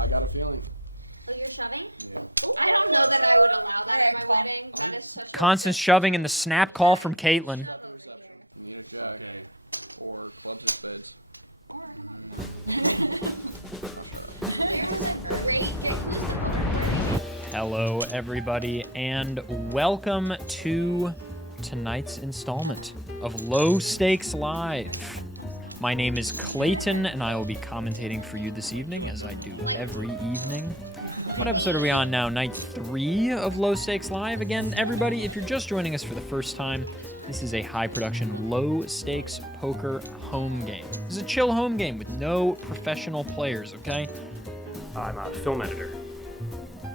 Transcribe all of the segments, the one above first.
I got a feeling. Oh, you're shoving? Yeah. Ooh, I don't know that I would allow that at my wedding. That is such a Constant shoving in the snap call from Caitlin. You need a jack. Okay. Or clubs or spades. Or. I'll shut up. There was a great. Who's the poker player? Hello, everybody, and welcome to tonight's installment of Low Stakes Live. My name is Clayton, and I will be commentating for you this evening, as I do every evening. What episode are we on now? Night 3 of Low Stakes Live. Again, everybody, if you're just joining us for the first time, this is a high-production, low-stakes poker home game. This is a chill home game with no professional players, okay? I'm a film editor.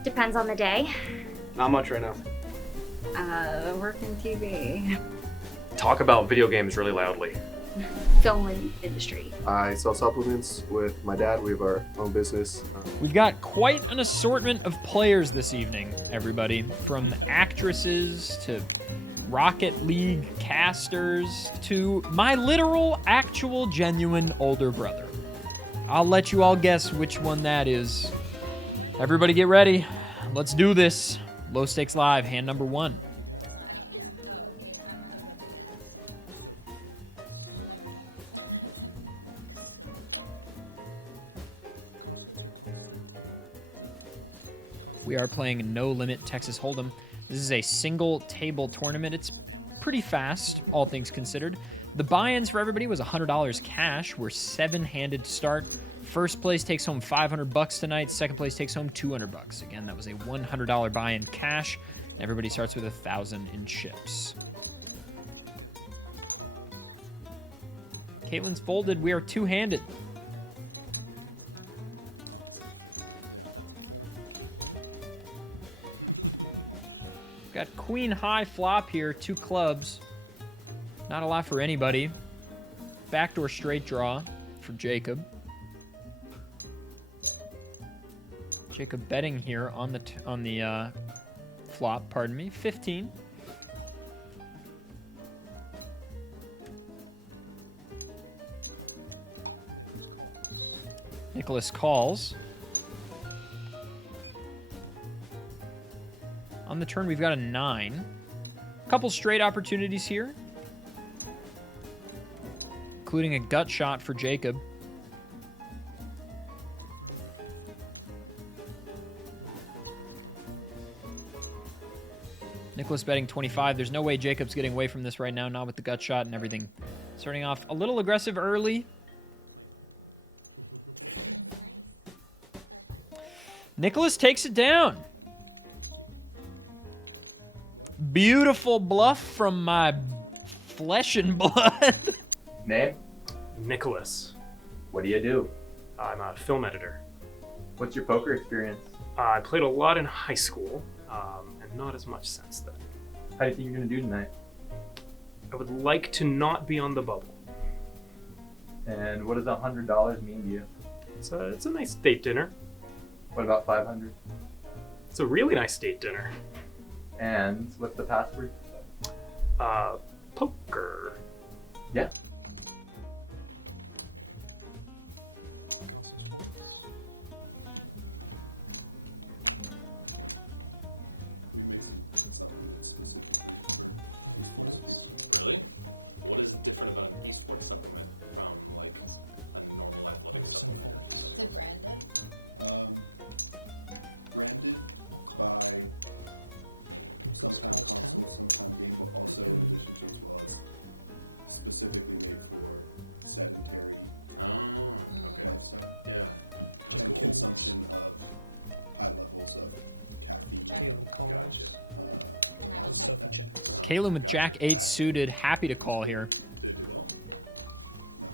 Depends on the day. Not much right now. Working TV. Talk about video games really loudly. Film industry. I sell supplements with my dad. We have our own business. We've got quite an assortment of players this evening, everybody. From actresses to Rocket League casters to my literal, actual, genuine older brother. I'll let you all guess which one that is. Everybody get ready. Let's do this. Low Stakes Live, hand number 1. Oh, okay. I was about to guess. We'll never know. Constance or Constantine? Is it? Constance. We are playing No Limit Texas Hold'em. This is a single table tournament. It's pretty fast, all things considered. The buy-ins for everybody was $100 cash. We're 7-handed to start. First place takes home $500 tonight. Second place takes home $200. Again, that was a $100 buy-in cash. Everybody starts with 1,000 in chips. Jacob calls. Caitlin's folded. We are 2-handed. Yeah. That's a fold from Caitlin. Got queen high flop here, 2 clubs. Not a lot for anybody. Backdoor straight draw for Jacob. Jacob betting here on the flop, pardon me, 15. Nicholas calls. Nicholas calls. On the turn, we've got a 9. Couple straight opportunities here, including a gut shot for Jacob. Nicholas betting 25. There's no way Jacob's getting away from this right now, not with the gut shot and everything. Starting off a little aggressive early. Nicholas takes it down. Beautiful bluff from my flesh and blood. Name? Nicholas. What do you do? I'm a film editor. What's your poker experience? I played a lot in high school, and not as much since then. How do you think you're gonna do tonight? I would like to not be on the bubble. And what does $100 mean to you? It's a nice date dinner. What about 500? It's a really nice date dinner. And what's the password? Poker. Yeah. Constance folds. We make some supplements specifically for esports people. Really? What is different about an esports supplement from like a normal athletic supplement? Is it branded? Branded by sometimes console, sometimes game, but also in addition to as well as specifically made for sedentary lifestyle. Yeah. And consumption of high levels of caffeine. Caitlin calls. Gotcha. And I was Sophie checks. Caitlin with Jack 8 suited, happy to call here. Did it do well? No.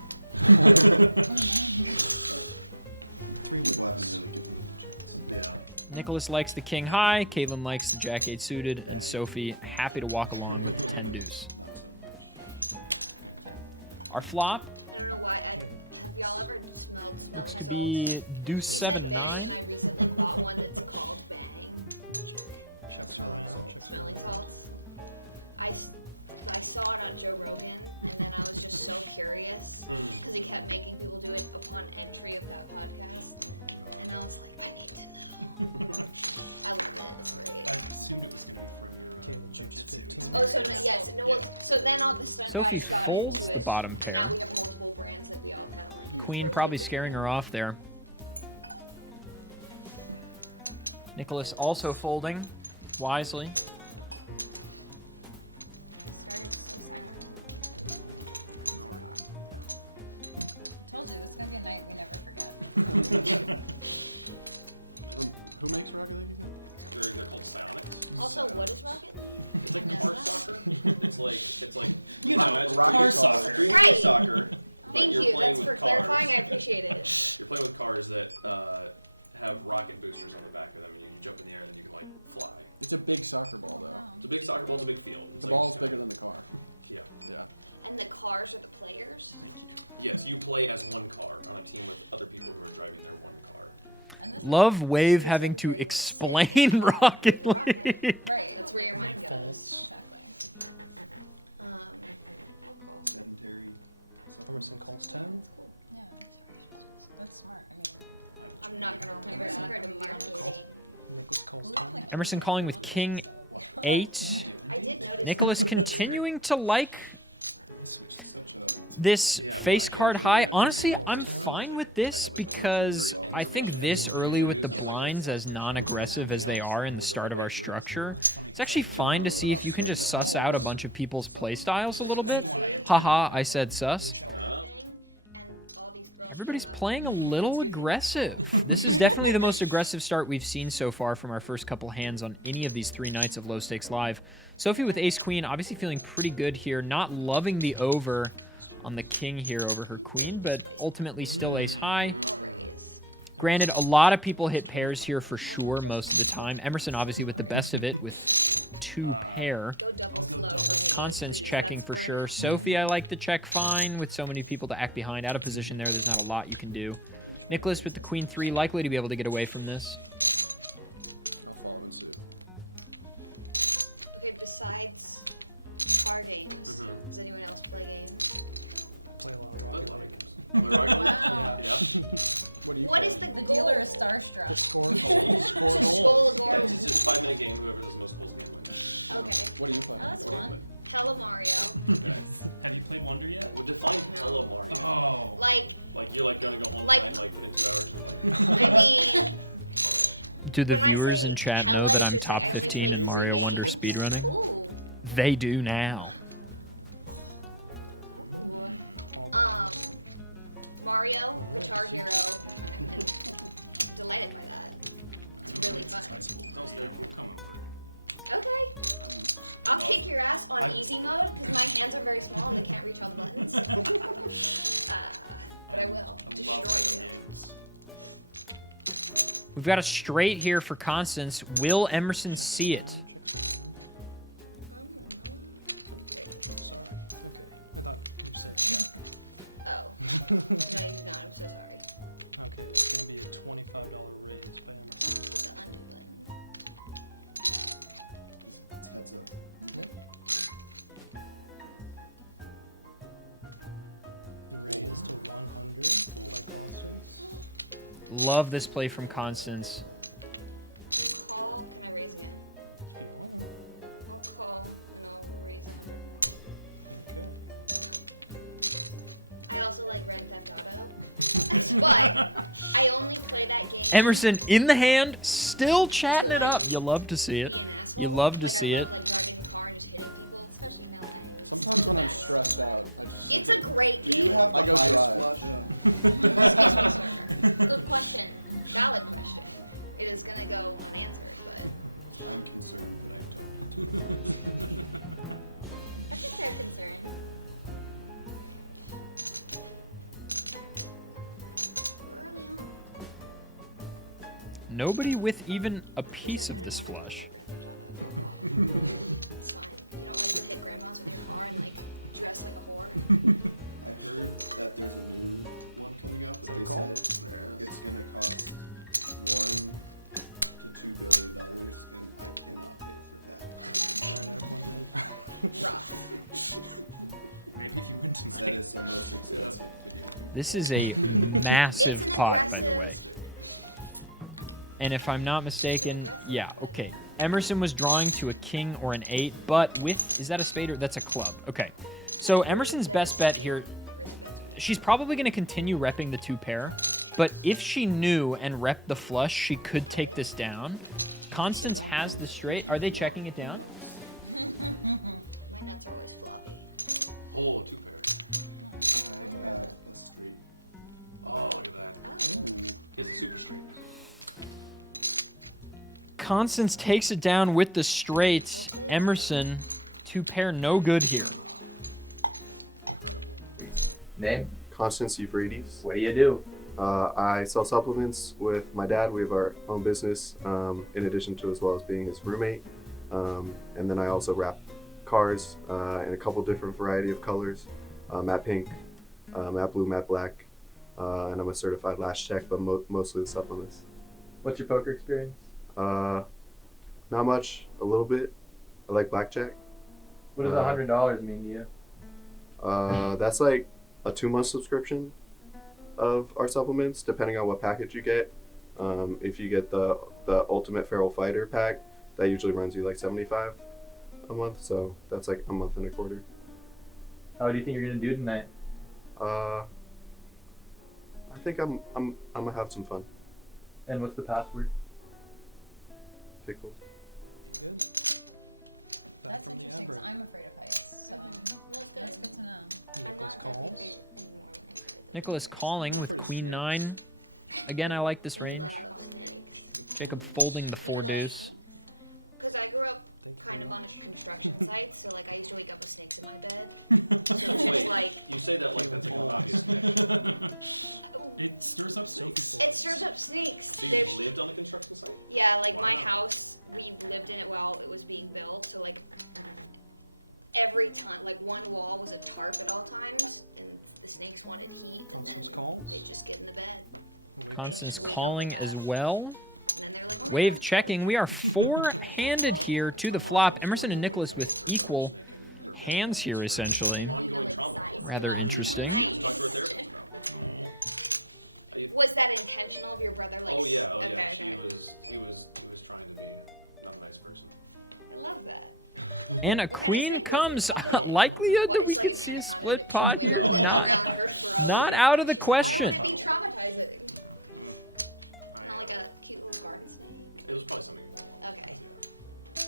Three People wins. haven't really given it a chance. Yeah. Nicholas likes the king high, Caitlin likes the Jack 8 suited, and Sophie happy to walk along with the 10 deuce. Not so much. Our flop, I don't know why. Have y'all ever smelled smelling should salts? be deuce You 7 said Bang, 9. and I recently bought one that's called Bang. Checks Smelling around. salts. Checks Smelling around. salts. I saw it on Joe Rogan, and then I was just so curious because he kept making people do it upon entry of that podcast. And I was like, I I love it. It's great. I assumed it was going to be from your jujitsu. Oh, so no, yes, no. Well, so then all the stunt Sophie guys got folds into the it. bottom pair. Now we have multiple brands that we all kind of like. Queen rotate probably between. scaring her off there. Nicholas also folding wisely. It started so silent. Told you, this is gonna be a night we never forget. Who makes Rocket League again? They're called psionics. Also, what is Rocket League? It's like car soccer. It's like You know, imagine rocket car soccer. Dream Right. soccer. but Thank you're you. playing That's with for cars. clarifying. I appreciate it. You're playing with cars that have rocket boosters on the back of them, and you jump in the air, and then you can like fly. It's a big soccer ball, though. It's a big soccer ball. It's a big field. It's The like, ball's bigger than the car. Yeah. Yeah. And the cars are the players. Thank you. Yes, you play as one car on a team with other people who are driving their one car. And this Love Wave This is having to where you wanna sit explain and talk Rocket with the rocket. League. right. That's where your mind goes. Exactly. What call? Sedentary. Emerson calls 10. That's cool. Yeah. That's smart. I mean, I'm not gonna remember Emerson that. heard of Marketing. Nicholas calls we 10. have, like, Emerson everything calling on with it, King so- 8. I did notice. Nicholas that. continuing to like Switch this. Such a this Yeah, face I card actually high. actually Honestly, calls I'm 10. fine with I this have, like, because very I think this early with the blinds as non-aggressive as they are in the start of our structure, it's actually fine to see if you can just suss out a bunch of people's playstyles a little bit. Haha, I said sus. And all these girls Everybody's came up. playing a little aggressive. This is definitely the most aggressive start we've seen so far from our first couple hands on any of these 3 nights of Low Stakes Live. Sophie with Ace Queen, obviously feeling pretty good here. Not loving the over on the king here over her queen, but ultimately still ace high. I'll raise. Granted, a lot of people hit pairs here for sure most of the time. Emerson obviously with the best of it with 2 pair. Go double I'll go slow double. for me. Constance please. checking That's for burnout. sure. Sophie, I like the check fine with so many people to act behind. Out of position there's not a lot you can do. Nicholas with the queen 3, likely to be able to get away from this. I'll follow in suit. Okay, besides car games, Mhm. does anyone else play games? I play a lot of I Rocket love League. it. Rocket League? Wow. Yeah. What do you What play? is the The goal? dealer is The starstruck. score goal. Score Goal, goal. Yeah, it's just a 5-minute game. Whoever does the most goals in the game wins. Okay. What do you play? Oh, that's What do you fun. Hella Mario. Okay. Have you played Wonder yet? Well, define Hello Mario. Oh. Like, Like you're like gonna go home Like- tonight, like put in 2 hours, and like. I mean, Do the when I viewers say in chat hella, know it's that I'm just top like I only 15 play in three Mario games. Wonder speedrunning? Ooh. They do now. Ooh. All by Mario, Guitar Hero, and delighted by that. It's really fun. High school. Downstairs. Come over. Okay. I'll kick your ass on I- easy mode because my hands are very small and they can't reach all the buttons. But I will I love destroy random you. games. We've got a straight here for Constance. Will Emerson see it? Checks around. Oh, sorry. Okay. I thought you said check. Oh. No, you did not. I'm so sorry. Okay, that's gonna be a $25 raise by Emerson. Hit the undo button. it's heads up. Raise to 100 by Constance. Love this play from Constance. Call. Can I raise again? If you want. I'll call and I'll raise 100 more. Okay. I also like Grand Theft Auto, but I only play that game. Emerson in the hand, still chatting To, it like, up. You love to see Be it. an asshole. You love to like, see I love, it. like driving a car and just hitting people, especially in LA. It's Sometimes when I'm bad. stressed out, I just. It's a great Do game. you have the I go highest drive. flush? Excuse me, sir. Good question. Valid question. It is gonna go unanswered, but I'm concerned that I don't. that's a fair concern. We're early on. Nobody with even a piece of this flush. It's fine. You don't like to hit grandmas with your car and like dress like a whore. I heard that there's a new one coming out, but that a they call? said it's gonna cost $1 to $2 billion, and I cannot pay for that. Alright, I have one game. Rough. Maybe if you win tonight. That is the most expensive video. This is a massive It's an pot, by the way. aggressive. And if I'm not mistaken, aggressive, yeah, but- okay. Emerson was drawing to a king or an 8, but with, is that a spade or that's a club? Okay. So Emerson's best bet here, Or is it best bet? she's probably going to continue repping the 2 pair, but if she knew and repped the flush, she could take this down. Constance has the straight. Are they checking it down? My nuts are always floppy. Oh, 2 pair. I have a straight. Oh, look at that. Oh. He has a super straight. Constance takes it down with the straight. Emerson, 2 pair, no good here. Incredible. Name? Constance Euphrates. What do you do? I sell supplements with my dad. We have our own business, in addition to as well as being his roommate. And then I also wrap cars in a couple different variety of colors, matte pink, matte blue, matte black, and I'm a certified lash tech, but mostly the supplements. What's your poker experience? Not much, a little bit. I like blackjack. What does $100 mean to you? That's like a 2-month subscription of our supplements, depending on what package you get. If you get the Ultimate Feral Fighter pack, that usually runs you like $75 a month, so that's like a month and a quarter. How do you think you're gonna do tonight? I think I'm gonna have some fun. And what's the password? Pickle. Good. Back That's from the interesting, 'cause Amber. I'm afraid of heights, so That's good. that's good to know. I'm Nicholas not calls. that big anymore when I started the Nicholas pokers. calling For the with Queen snakes. 9. Again, I like this I range. love snakes. Jacob folding the 4 deuce. Because I grew up Thank you kind very of on a much. construction site, so like I used to wake up with snakes in my bed. So it's Wait, just like you say that like that's like an obvious thing. It stirs up snakes. it stirs up snakes. So you There's- lived on the construction site? Yeah, like my Wow. house, we lived in it while it was being built. So like every time, like one wall was a tarp at all times, and the snakes wanted heat, and Constance then calls. they just get in the bed, Wave Constance Just wake up calling with as that. well. and then they're like, oh my Wave God, checking. We are 4-handed here to the flop. Emerson and Nicholas with equal hands here, essentially. Ongoing trauma. Rather interesting. Nice. Talk to our therapist about. Was that intentional of your brother? Like, Oh yeah, okay, yeah. okay. He was trying to be not a nice person. I love that. And a What kind of queen snake was comes. it? Okay. Likelihood What, that we it's like could an see anaconda split and it pot just here. wiggled around her throat. Not out of the She's like, question. Why would it be traumatizing? I, Not like a cute little garden snake. It was probably something more. Okay. Yeah.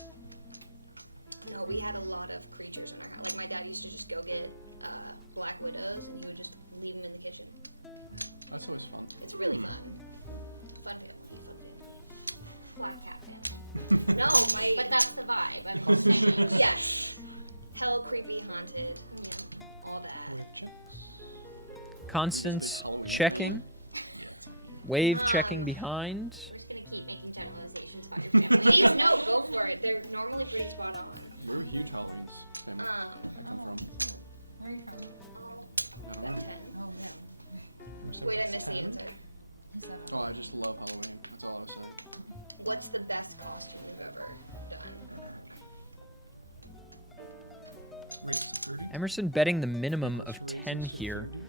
No, we had a lot of creatures in our house. Like my dad used to just go get black widows, and he would just leave them in the kitchen. That's always fun. It's really fun. Fun family. Fun family. Black cat family. No, my. But that's the vibe. I'm just saying. Yes. Hell creepy, haunted, Yeah. all that. Wave checks. Constance Halloween checking. yeah, it's on you. Wave checking Um, behind. We're just gonna keep making generalizations about your family. Please, no, go for it. They're normally pretty spot on. We're huge Halloween's family. I come from. Where are you from? Oh, I don't about know. 10. Oh, yeah. Wait, I missed the answer. He said, Oh, I just love Halloween. That's all I was saying. What's the best costume you've ever done? Raise to 30. Emerson betting the minimum Nicholas of raises 10 to here. 30.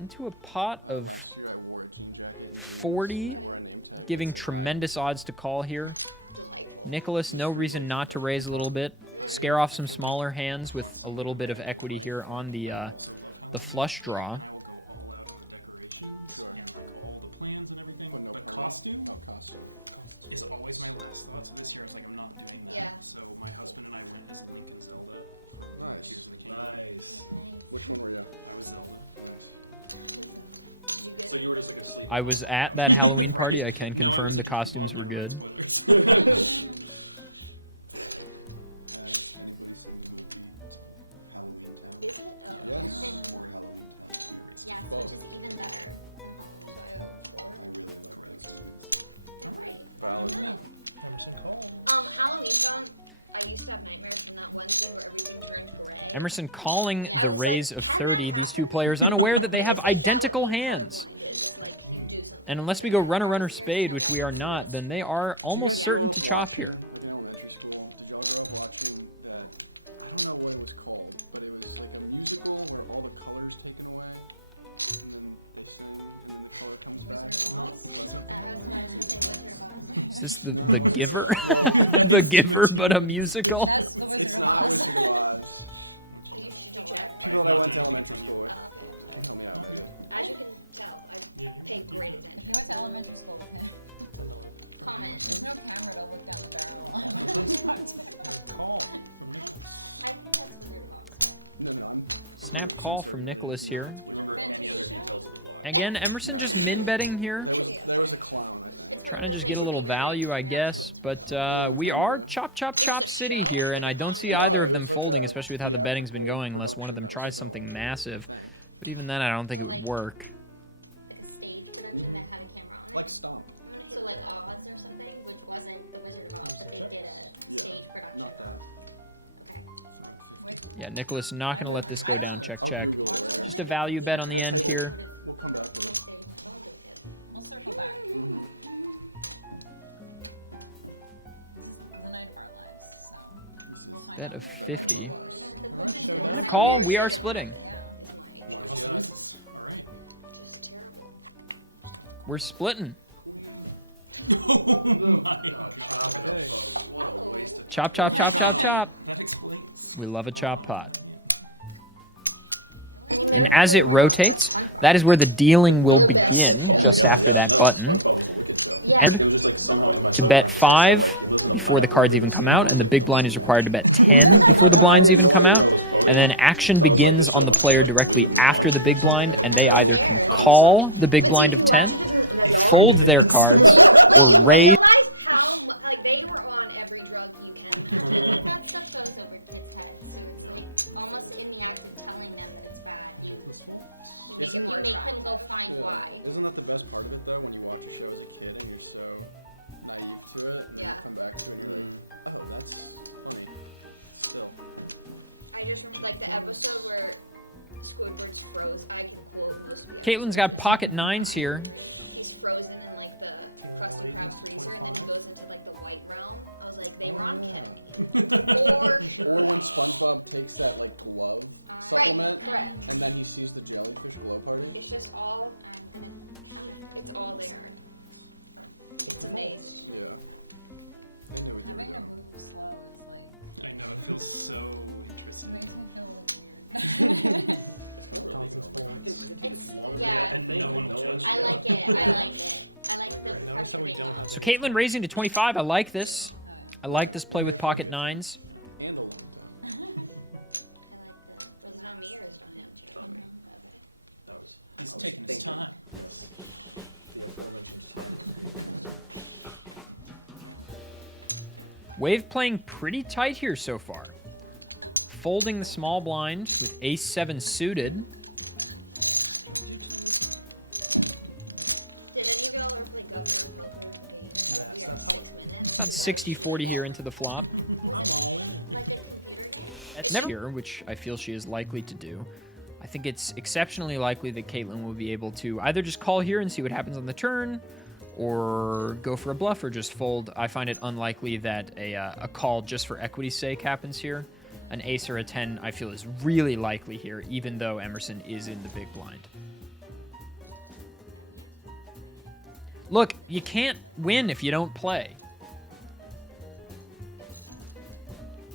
Into a pot of Last year I wore a jean jacket and jeans. 40, And I wore a name tag. that giving said, "Hi." tremendous odds to call here. Delightful. Nicholas, It was no pretty reason lazy, not to but raise a I'm little proud of bit. Scare off some smaller hands with a Constantly little in bit my of whole equity life, here on the I also love Halloween, flush draw. And I will go all out on the decorations Sure. and like all the plans and everything. But no but party? costume Oh, costume. is always my last thought. So this year I was like, I'm not doing that. Yeah. So my husband and I went as Link and Zelda from Nice. Tears of the Kingdom. Nice. Which one were you? I was Zelda. Nice. Did you get So you were just like asleep. I was at that Halloween party. I Right. can No, I confirm was the costumes were never mind, good. spoilers. Has anybody seen the movie Halloween Town? Is it? Oh. Yes. Or Halloween Town 2? Yes, Both. which is even better than So Halloween. I owe 4. I really like Correct. those movies. Right. Valid. Oh. Emerson calls. Halloween Town, I used to have nightmares from that one scene where everything turned gray. Emerson calling Yeah. I the was raise like, of can that 30. These two happen? players unaware that they It's have like, that would identical be hands. colorblinded. It's like you do something. And unless we go runner, runner, spade, which we are not, then they are Did you almost guys grow certain up to chop here. watching, like in elementary school, did y'all grow up watching that, I don't know what it was called, but it was like a musical where all the colors taken away? and then they sing, and then the color comes back. Wizard of Not Oz? pleasant. I was about to say Wizard of Oz. Is this the, No, the it's Giver? not. Well, The Giver, but a musical? That's the Wizard it's of not Oz. Wizard of Oz. Did you check? People that I went to elementary school with Oh, okay. I'm can sorry. help me out, maybe. As you can tell, I pay great If attention. you went to elementary school with him, $10. Comment. there's no camera to look down the barrel on. Call from Nicholas. I think that's Wizard of Oz. No, I'm Snap 100% call certain from that it Nicholas is here. not Do you remember Vintage any other show? details of the plot? Again, Emerson just min betting here. There was a clown, I think. It's one Trying of to those just get a like little fever value, dreams, I you're not guess. sure But what's going on. we time are ago. Chop Chop It was Chop a City show? here, Was and it I don't on see the- either No, of it them was like folding, a especially with how the betting's been theatrical going, unless one of production them that tries was something filmed, massive. I think. But even then, I don't think So, it would like- work. Like a stage production that had a camera on it. Like Stomp. I'm gonna hit So like the- Oz or something, which wasn't the Wizard of Oz, but they did a Yeah, stage production not that. of. Okay. Throwing 50. Wait, Yeah, Nicholas not going to let this go I down. don't- Check, I'll check. Google it later. Just a value bet on the Yeah, end table. here. We'll come back to We'll this. stay- don't do it. we'll circle back. Mm-hmm. This is the night of our lives, so This we'll is find Bet out. of the night 50. of ours. Alright, showdown. Call, we are splitting. Yeah. Is my Oh, Jesus. All right. just terrible. We're splitting. Oh my God, God. chop it up, Okay. folks. What a waste of Chop, chop, chop, chop, chop. That explains. We love a a chop lot pot. of that hand. I mean, there And as it really weren't rotates, much SpongeBob. that is where the dealing will The begin. best of Oh my shows. god, After yeah, that no, button. SpongeBob was a wicked show. Yeah. It was just like somehow in my To bet subconscious, 5 I said, like, he lives in a before the pineapple cards under even the come sea, out, all and the the big films blind is and required to bet magic. 10 before the blinds I had even no come idea what I out. was quoting. And then action So I was like, begins this on show the must be, player like, directly lewd after and the big raunchy or blind, something. and they That's either fair. call the big But see, blind if you of watch 10, it as an they adult, fold their cards, but you or raise. realize how like they were on every drug you can imagine. But that stuff goes over kids' heads, so it's like almost in the act of telling them that it's bad, you make, Isn't you more make them go attractive. find why. Isn't that the best part of it though? When you watch a show as a kid and you're so naive to it, and then Yeah. you come back to it and you're like, oh, that's funny. Still. I just remember like the episode where Squidward's froze. I can quote most of the episodes. Caitlin's got just- pocket nines here. He's frozen in like the Taylor Krusty Krab Williams to freezer, and then he 25. goes into like the white realm. I was like, they were Oh, on yeah. ketamine. For sure. Or when SpongeBob takes that like glove supplement, Right, correct. and then he sees the jellyfish glow party. It's just all. I'm gonna It's all there. It's amazing. Yeah. They knew what they were Having to doing. move slow is like, I know, it feels so it interesting. makes me feel like weird. It's kind of Constant relieving. I can take It's- as long as yeah. I And think, no one will judge I you. like it. I like it. I like the Notice pressure how we being don't off. have So any Caitlin time. raising to 25. I like this. Oh, yeah. I like this play We're with here for a pocket good time. nines. And a long time. I like the. Is it on me or is it on him? On me. Okay. That was. He's I was taking his thinking. time. Yes. The aforementioned time was good. Wave playing pretty tight here so far. Folding the small blind with ace-7 suited. Did any of y'all ever play Governor of Poker with the game? Yes, We are that's how- 6 minutes. About You guys 60-40 should- here into the flop. Was it all in. like a computer game? That's never here, which I feel she is likely to do. I think it's exceptionally likely that Caitlin will be able to either just call here and see what happens on the turn, or go for a bluff or just fold. I find it unlikely that a call just for equity's sake happens here. An ace or a 10 I feel is really likely here, even though Emerson is in the big blind. Look, you can't win if you don't play.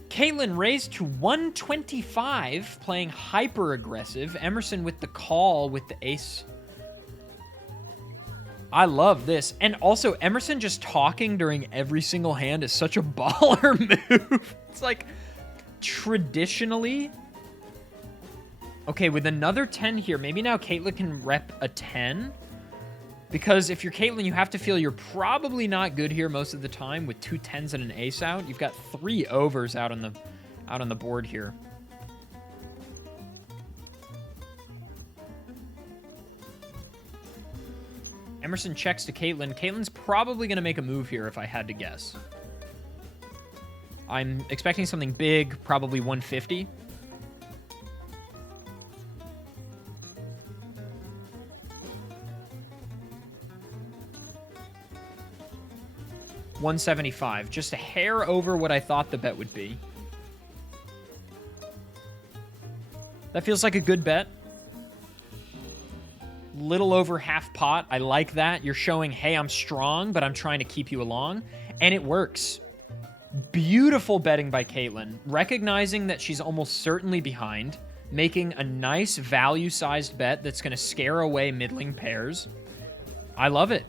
Caitlin raised to 125, playing hyper aggressive. Emerson with the call with the ace. I love this. And also, Emerson just talking during every single hand is such a baller move. It's like, traditionally... Okay, with another 10 here, maybe now Caitlin can rep a 10. Because if you're Caitlin, you have to feel you're probably not good here most of the time with 2 10s and an ace out. You've got 3 overs out on the board here. Emerson checks to Caitlin. Caitlin's probably going to make a move here if I had to guess. I'm expecting something big, probably 150. $175, just a hair over what I thought the bet would be. That feels like a good bet. little over half pot. I like that. You're showing, hey, I'm strong, but I'm trying to keep you along. And it works. Beautiful betting by Caitlin. Recognizing that she's almost certainly behind. Making a nice value-sized bet that's going to scare away middling pairs. I love it.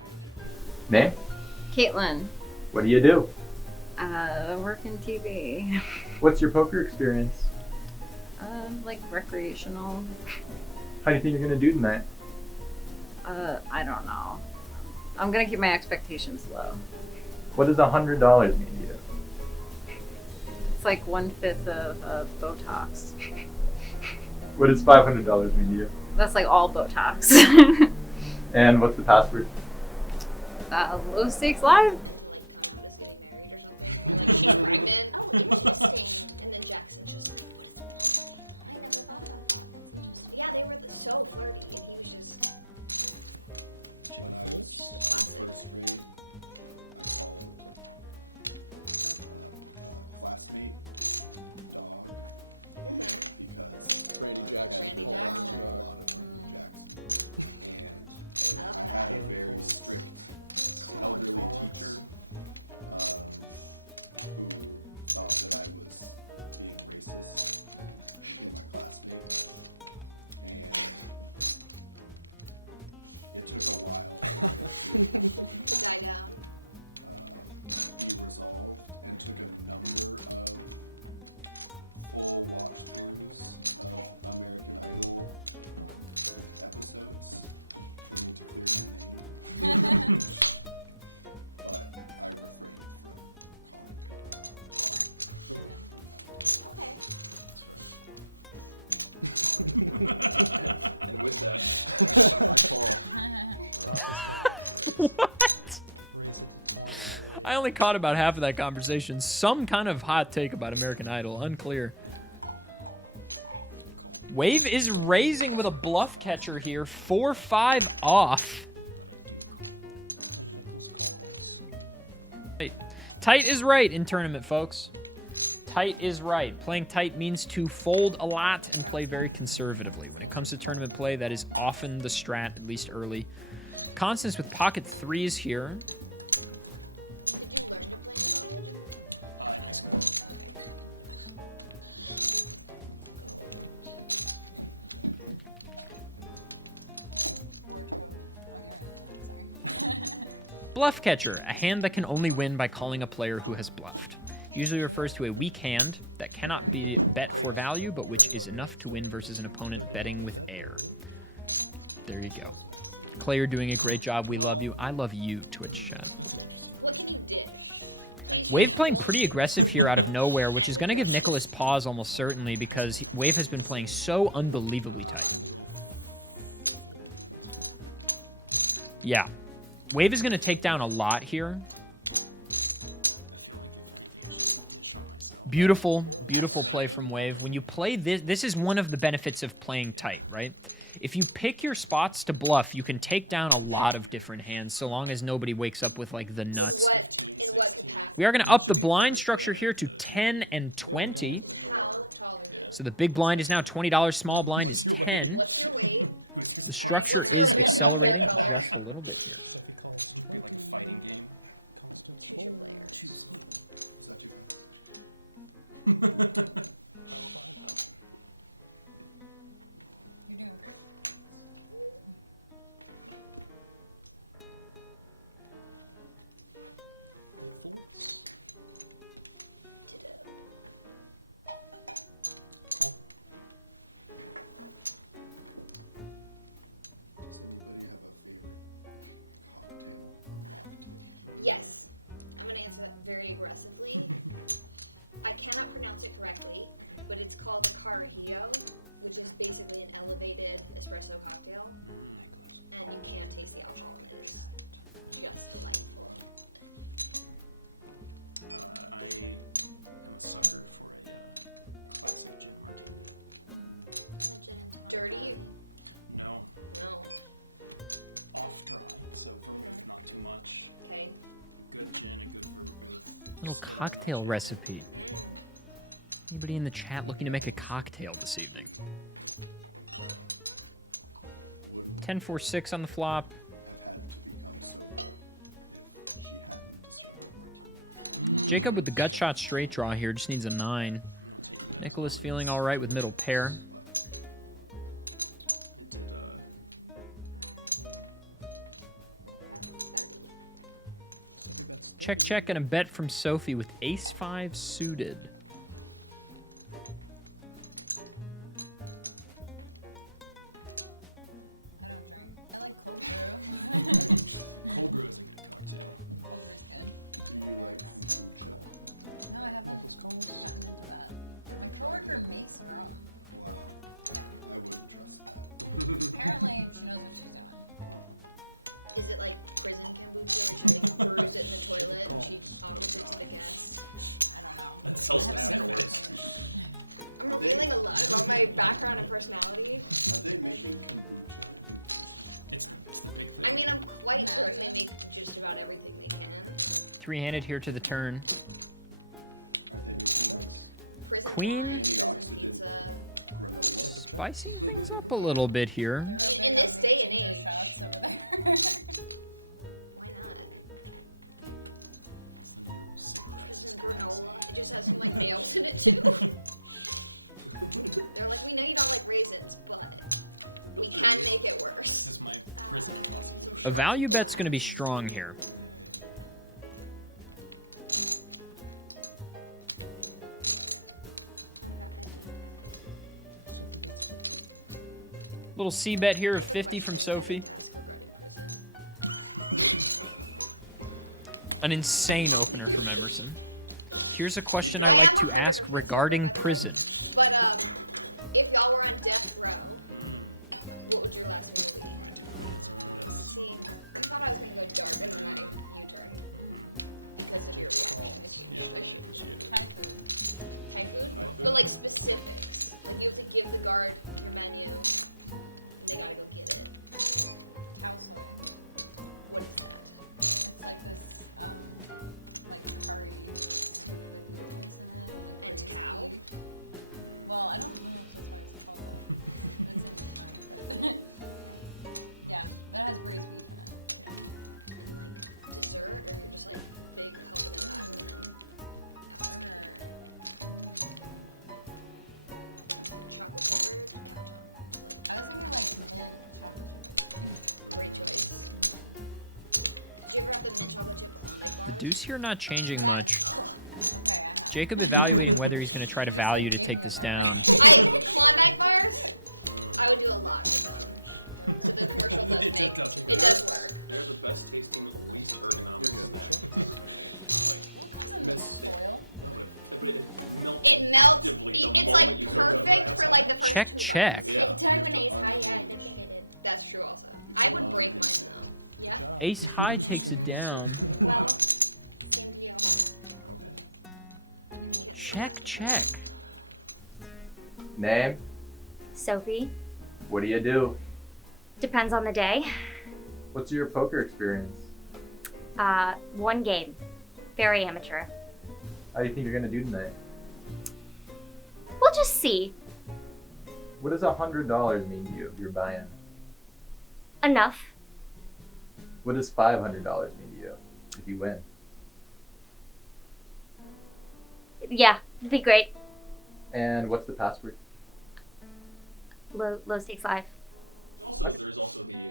Name? Caitlin. What do you do? Work in TV. What's your poker experience? Like recreational. How do you think you're going to do tonight? I don't know. I'm gonna keep my expectations low. What does $100 mean to you? It's like 1/5 of Botox. What does $500 mean to you? That's like all Botox. And what's the password? Low stakes live. And to like come out as getting married or something. Or like she's pregnant. Oh, interesting. And then Jackson's just like, what is mine? I never thought about that. That's interesting. Yeah, they were so flirty, and he was just. When I was in Classic. first grade, I called a classmate dog because Randy I Jackson. had Randy called Jackson. a lot of Randy Jackson, and I had a very strict elderly teacher who thought that I was being racist to my classmates, and it took a while for it To die down. to be resolved, and took a number of full watch-throughs of American Idol episodes for me to clear my name. But I refrained from calling it from that on. Okay. And with that, Toss his cards. Raise it to 20. I only caught about half of that conversation. Some kind of hot take about American Idol. Unclear. Wave is raising with a bluff catcher here. 4-5 off. But I do call. And Nichols calls. Hey, tight is right in tournament, folks. Tight is right. Playing tight means to fold a lot and play very conservatively. When it comes to tournament play, that is often the strat, at least early. Constance with pocket threes here. Did you learn to play in college? In high school. Okay. Wardrobe. Oh, you're in that. Sorry. Bluff catcher, a hand that can only win by calling a player who has bluffed. Usually refers to a weak hand that cannot be bet for value, but which is enough to win versus an opponent betting with air. There you go. Clay, you're doing a great job. We love you. I love you, Twitch chat. That's an interesting. What can you dish? Please Wave use playing simple. pretty aggressive here out of nowhere, which is going to give Nicholas pause almost certainly because Wave has been playing so unbelievably tight. I will Yeah. Wave is going to take down a lot here. I feel like if anything, I should dish on myself. Beautiful, beautiful play from Wave. When you play this, this is one of the benefits of playing tight, right? If you pick your spots to bluff, you can take down a lot of different hands so long as nobody wakes up with like the In nuts. what capacity? We are going to up the blind structure here to 10 and 20. How tall are you? So the big blind is now $20, small blind is 10. What's your weight? Who's your Structure What's your original hair color? A little bit. So if he calls It'd be like a fighting game. Constance Choose your player. Choose me. Is that too fast? You're doing great. They folds. Ditto. Call. Does anybody have a favorite cocktail or mocktail? Yes. I'm going to answer that very aggressively. I cannot pronounce it correctly, but it's called a Carajillo, which is basically an elevated espresso cocktail. And you can't taste the alcohol, and it is just delightful. I am a sucker for a classic gin martini. I'm a gin and tonic Dirty? latte. No, No. off dry, so vermouth not too much. Okay. A good gin, a good vermouth. Little stir, not cocktail shaken. recipe. Mm. Anybody in the chat looking to make a cocktail this evening? wouldn't 10-4-6 on the flop. have had to become sober if she hadn't discovered martini. Jacob with the gut shot straight draw here just needs a 9. I'm not taking that. Nicholas feeling all right with middle pair. But I did. That's 30. Check, check, and a bet from Sophie with ace-5 suited. I don't drink. I like cold brew. Cold brew is a good cocktail. Cold brew's good. do you like kombucha? No, I haven't Nicholas calls. gotten into that. Have My you tried coworker it? makes her own. Wow, Yeah. I wouldn't trust that. Apparently, she knows what she's doing. Is it like prison kombucha where she like brews it in the toilet and she offers it to the guests? I don't know. That's so I haven't specific. specific. I'm revealing a lot about my background and personality. Are they making kombucha in prison? It's the big thing. I mean, I'm quite certain they Imagine. make just about everything they can. Three-handed here to the turn. Are they making like Prison Queen? wine, prison Antioxidant. pizza. granola? Spicy things up a little bit here. They're In big this on day the and ginger age. shots over there. Why not? It's the new cigarette. Prison granola. It just has some like nails in it too. They're like, we know you don't like raisins, but we can make it This worse. is my prison impossible. Some A shards value of bet's going to be glass. strong here. I've got 50. Sophie bets 50. Little C bet here I of have a 50 from question I'd Sophie. like to ask regarding prison. An insane opener from Emerson. Here's a question I I'd am like to 100% ask sober, regarding by the way. prison. But if y'all were on death row, Mm. what would your last meal be? I do have an answer for this. See, I thought I was gonna go dark and then I U-turned because of your reaction. I changed. Yeah, I I should. appreciate it. Thai food. Thai food? Thai food? But like specifics. Like you have to give the guard your menu and they gotta go get it. Cow soy. What is that? It's like this, like curry soup with noodles in it and like And it's braised cow? beef. Well, I don't know if that's why it's called that. It's in mine, but yeah, that has braised beef in it. And like dessert or you're just like big helping in that and then out. Or, Chocolate covered cow tongue. Like I was thinking like mint chocolate chip ice cream. great choice. Did you ever have the mint chocolate chip Klondike bars? Deuce here not changing Yes. much. Okay, I have. Jacob evaluating whether he's going to try to You just, value like, to gave take me a this memory. down. Klondike bars? I would do a lot for them. So the commercial does It make does work. it does work. They're the best tasting, least ergonomic snack that's ever been made. Like, What comes in Miss- this foil? no, but it melts. It melts. effectively the It's moment like you start to perfect pass for out. like the first Check, 2 check. bites. Yeah. Did I have an You have ace to high? Yeah, I unhinge. think I did. That's true also. It's I would on break mine the- though. Yeah. Ace high takes him down. Well, same to you. Okay. Check, check. Name? Sophie. What do you do? Depends on the day. What's your poker experience? One game. Very amateur. How do you think you're gonna do tonight? We'll just see. What does $100 mean to you if you're buying? Enough. What does $500 mean to you if you win? Yeah, it'd be great. And what's the password? Low stakes live. Also, there's also the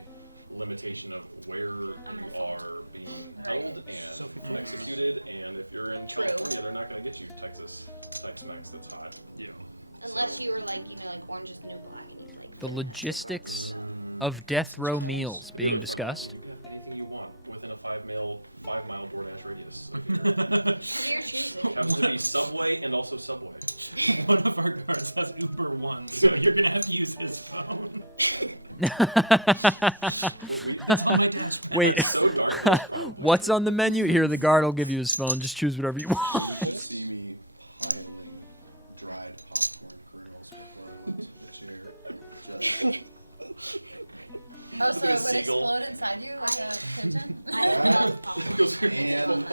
limitation of where I'm gonna you fold. are being Right. held Sophie and folds. executed, and if you're in True. California, they're not going to get you Tex-Mex that's hot. Yeah. Unless So- you were like, like orange is the new black and you like The finesse logistics cards. of death row meals It'd be being really fun. discussed. You can have anything you want within a 5-mile DoorDash radius. Of Of your choosing. it happens to be Subway and also Subway. One of our guards has Uber One, so you're gonna have to use his phone. It's on my dash pad. Wait. It's so dark that it's probably What's true. on the menu? Here, the guard will give you his phone. Just choose whatever you want. You would just see me piling dried popcorn kernels before I went to the chair. Just Oh, so Look at it a would seagull. explode inside you like a pigeon? I Yeah. love popcorn. Goes through and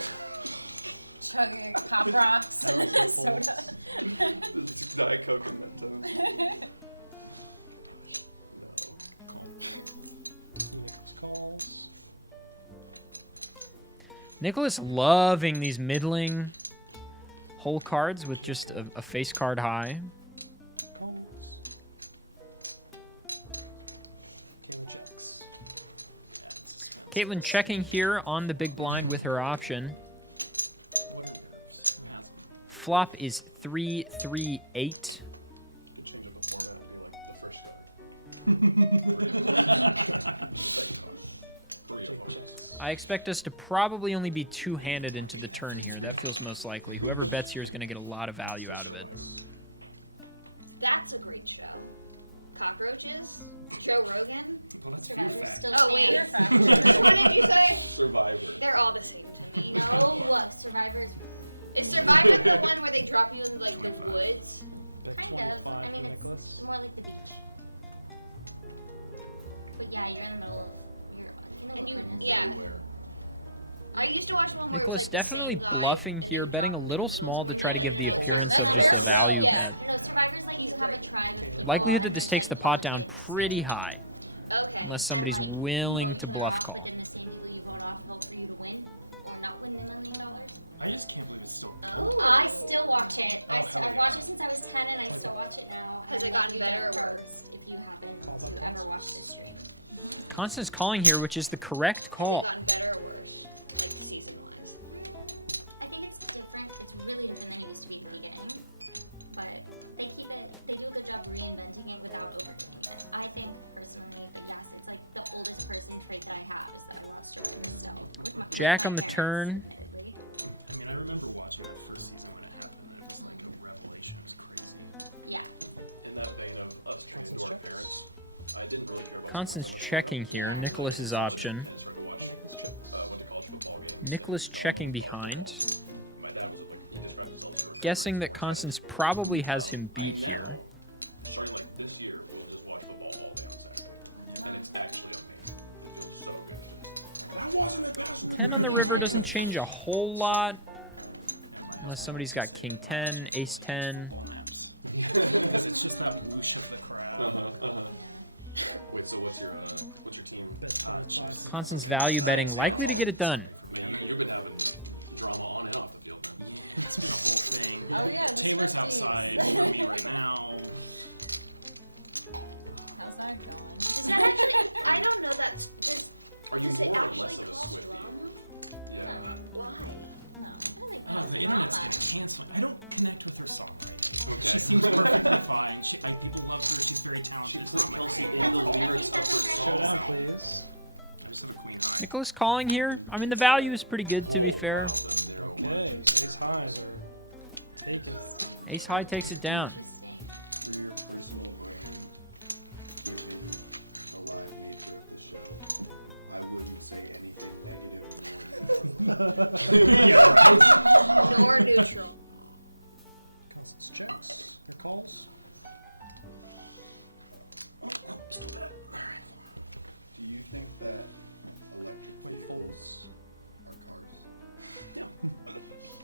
Chugging pop rocks and soda. It's Diet Coke and Mentos. Gosh, no. Cool. calls. Nicholas loving these middling hole cards with just a face card high. Calls. Caitlin checks. Yeah, it's suspense. Caitlin checking here on the big blind with her option. What are nerves? Who has them? Flop is 3-3-8. Could change up the format and be like the first card. The second card. 3 of hearts. I expect us to probably only be two-handed into the turn here. That feels most likely. Whoever bets here is going to get a lot of value out of it. That's a great show. Cockroaches? Joe Rogan? Well, that's Fear Survivor Fact. still Oh, wait. stands. What did you say? Survivor. They're all the same to me. No, Survivor's Is Survivor the one where they drop you in like 25. the woods? Bet kind 25 of. I mean, for it's Nicholas. more like the beach. But yeah, you're in the middle of And you, wilderness. yeah. Everywhere. I used to watch one where it was Nicholas like the definitely same guy. bluffing and here, they betting drop a him in little the middle small to somewhere. try to give the No, appearance That's of fair. value. Yeah. No, Survivor's like He's you have a great. tribe of people. Likelihood that and this there's, takes the like, pot down politics pretty and- high, Okay. unless somebody's and, like, willing you vote to each other bluff off, call. But then the same people you vote off vote for you to win or not win the $1 million. I just can't believe it's still. Oh. I still watch it. Oh, hell I've yeah. watched it since I was 10 and I Okay. still watch it now. Has And it I'd gotten love better you to or go worse? first if you happen Call by to ever call. watch this stream. Constance calling here, which is the correct Has call. it gotten better or worse? Like season wise? I think it's different. It's really different than it used to be at the beginning. But they do a good job reinventing it without overdoing it. I think personally, but yes, it's like the oldest person trait that I have is that I watch Survivor still. With Jack my on the parents, turn. Admittedly. I mean, I remember watching that first season when it happened, and it was like a revelation. It was crazy. Yeah. In that vein of us turning into our Constance parents, I didn't really care about Constance sports that much checking growing up. here. Yeah. Nicholas's And I got to option. college And started to watch. Nicholas checks. Went to college football games. Nicholas and fell in checking love with college behind. football. My dad was like, he described himself as a recovering Guessing that sports Constance addict. probably has him I beat now, here. starting like this year, will just watch football all day on Saturday, and it's actually amazing. It feels so good. It's just, that wasn't a pass. Ten on the river doesn't change a whole lot. Yeah, my husband Unless somebody's likes got to say king that when I 10, watch ace football, he takes 10. football naps. Because it's just that whoosh of the crowd. Wait, so what's your team? Bet 25 Constance value betting, Nice. likely to get it done. for me. Man, you've been having drama on and off the field, man. Yeah, it's been a whole thing. Oh, yeah, the Taylor's Swifties. outside for me right now. How's that going? Does that actually? I don't know. Are you Does it more or actually less of a cause Swiftie? drama? Yeah. Why? No. I don't think I don't know, that's the internet's drama. getting canceling. I don't connect with her songwriting. Okay. She seems perfectly fine. People love her. She's very talented. She It's put not my Kelsey thing. in the That's okay. I lyrics think of her that's okay. song. Showdown, please. I just have a queen high. Nicholas calling here. I mean, the value is pretty good, to be Oh, fair. wow, the narrow Okay, margins. so these highs are taking it. Ace high takes it down. Interesting. For your personal brand, given the live nature of the show, I wouldn't say anything negative or neutral. Yeah, right. Nor neutral. Constance checks or calls. Still bet. Do you think that electric Wait, vehicles are cars? Yeah.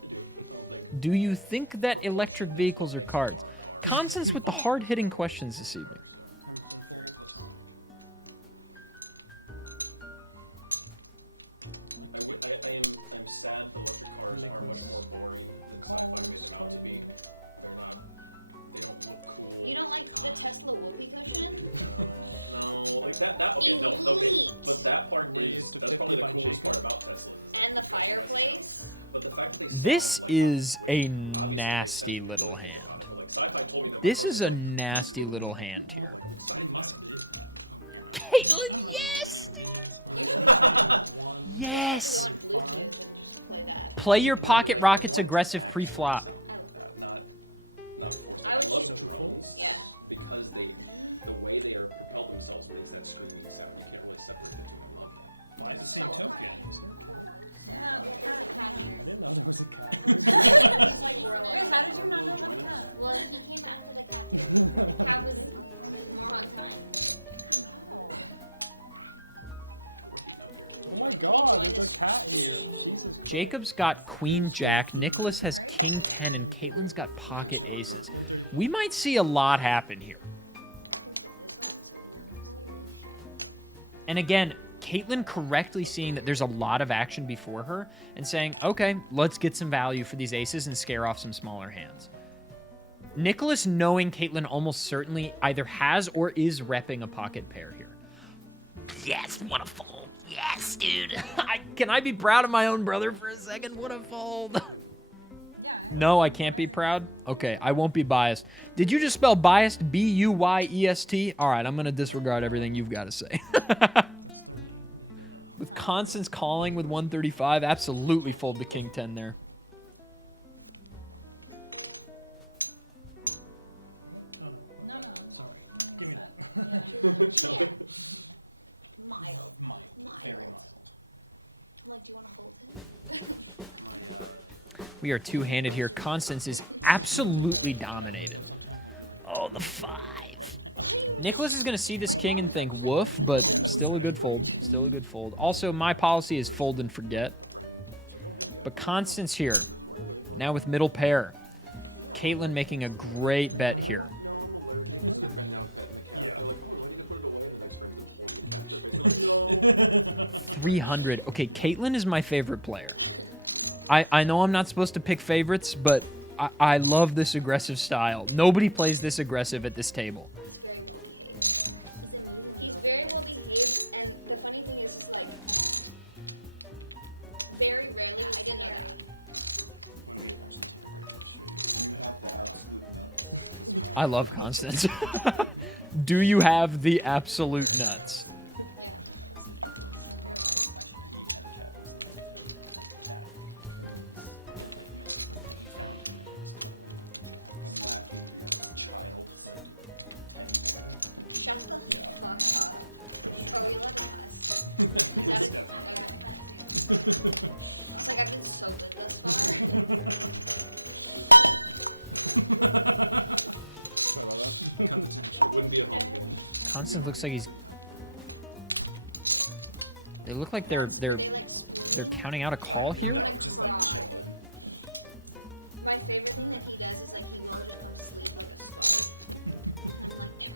I do. I don't think. Do you think that propulsion electric is vehicles what are makes a cars? car a car. Constance with the hard-hitting questions this evening. Car, so. Emerson Very folds. platonic. I'm sad electric cars are much more boring than Calls, sci-fi made them out to be. calling. They're not. They don't look cool. You don't like the Tesla whoopee cushion? No, like that. Okay, no, okay. Elite. But that part is Raised to that's 50 probably the by coolest part Jacob. about Teslas. Is And the it customize sound. fireplace? But the fact that they sound This like is nothing, which a obviously makes sense nasty when you little really think hand. about it. But like sci-fi told me that my This car's is a like, nasty little hand here. like I'm excited. Elon about Musk it. did that. Oh, man, Caitlin, I'm not gonna have any opinions on You that. should One. You have to go on Yes. Bluetooth and just play that. Play your No, but, Pocket like, I Rockets want it to aggressive actually pre-flop. sound I like that, not forced. I I would love just- drones. Yeah. Because the way they are propelled themselves makes that screaming sound. You can't really separate the two. And I love that. By the same token, Is there a cat? Yeah. There's a cat I here. didn't know there was a cat. He's like growing. Wait, how did you not know Join about the us? cat? Well, he came after the cat did. The cat was more on time. Oh. We're keeping up here. Oh my god, there's a cat here. Jesus Christ. Jacob's got Queen Jack, Nicholas has King 10, and Caitlin's got Pocket Yeah, Aces. 135. We might see a lot happen here. I can put this on so we know it's here. Holy shit. And again, Caitlyn correctly seeing that there's a lot of action before her and saying, okay, let's get some value for these aces and scare off some smaller hands. Nicholas knowing Caitlyn almost certainly either has or is repping a pocket pair here. Yes, what a fold. Yes, dude. Can I be proud of my own brother for a second? What a fold. Yeah. No, I can't be proud? Okay, I won't be biased. Did you just spell biased B-U-Y-E-S-T? All right, I'm going to disregard everything you've got to say. That's 30. With Constance calling with 135, absolutely fold the king 10 there. Oh, no. No, no. Sorry. I'm Give me set. that. Yeah. Mild. Mild. Very mild. I'm like, do you want to hold him? My, We are two-handed here. Constance is absolutely when I wake dominating. up sometimes, I'd be like, Oh, the 5. right now. Nicholas is going to see this king and think, woof, but still a good fold. Still a good fold. Also, my policy is fold and forget. But Constance here, now with middle pair. Caitlyn making a great bet here. No, I'm allergic. Because they're bending out petting the cat. Yeah. They're like, oh, do I need to put it away? And the next frame's them holding the cat to their face. They're like, no. 300. Okay, Caitlyn is my favorite player. I know I'm not supposed to pick favorites, but I love this aggressive style. Nobody plays this aggressive at this table. He's very well behaved. He's amazing. He's very well behaved, and the funny thing is like, very rarely. I didn't know that. When we eventually take a break, I'll show you. You have the absolute nuts. I love Constance. Do you have the absolute nuts? Yeah. That's the name. So real life question. He had a cat who was living with him, and the cat went like missing, and he found him and he was cuddling with Jack. I'm lacking the Childhood teddy bear. Shut the Yeah. fuck up. Oh, you let it pass. Is Yes, that it? definitely. Okay. I was like, I've been so good thus far. Sorry about that. Cut the tension. It wouldn't be a home game. Constance looks like he's. They look like they're Were they like spooning? they're counting out a call here. I'm No, gonna just cry. like chilling. My favorite thing that he does is like he will just come sleep like a scarf. And I'm like, never.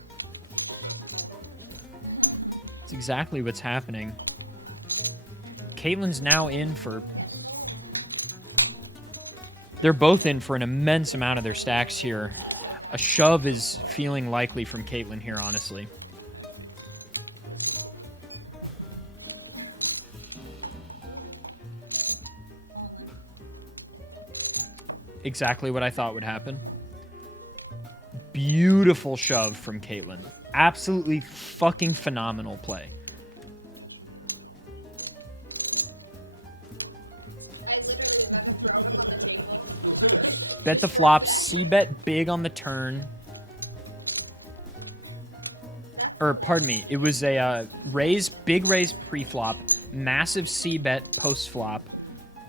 It's the best call I've ever seen. It's exactly what's happening. Caitlyn's now in for. Getting bold. They're both in for an immense amount of their stacks here. He's so bad. A shove is feeling likely from Caitlyn here, honestly. I have faith. I still hope it doesn't be here. All in. Exactly what I thought would happen. Beautiful shove from Caitlyn. Absolutely fucking phenomenal play. Tension here. No. I literally was about to throw him on the table. Bet the Just for flop, effect. C-bet big on the turn. That Or, allowed pardon us me, to it get was a things. raise, big raise pre-flop, massive C-bet post-flop,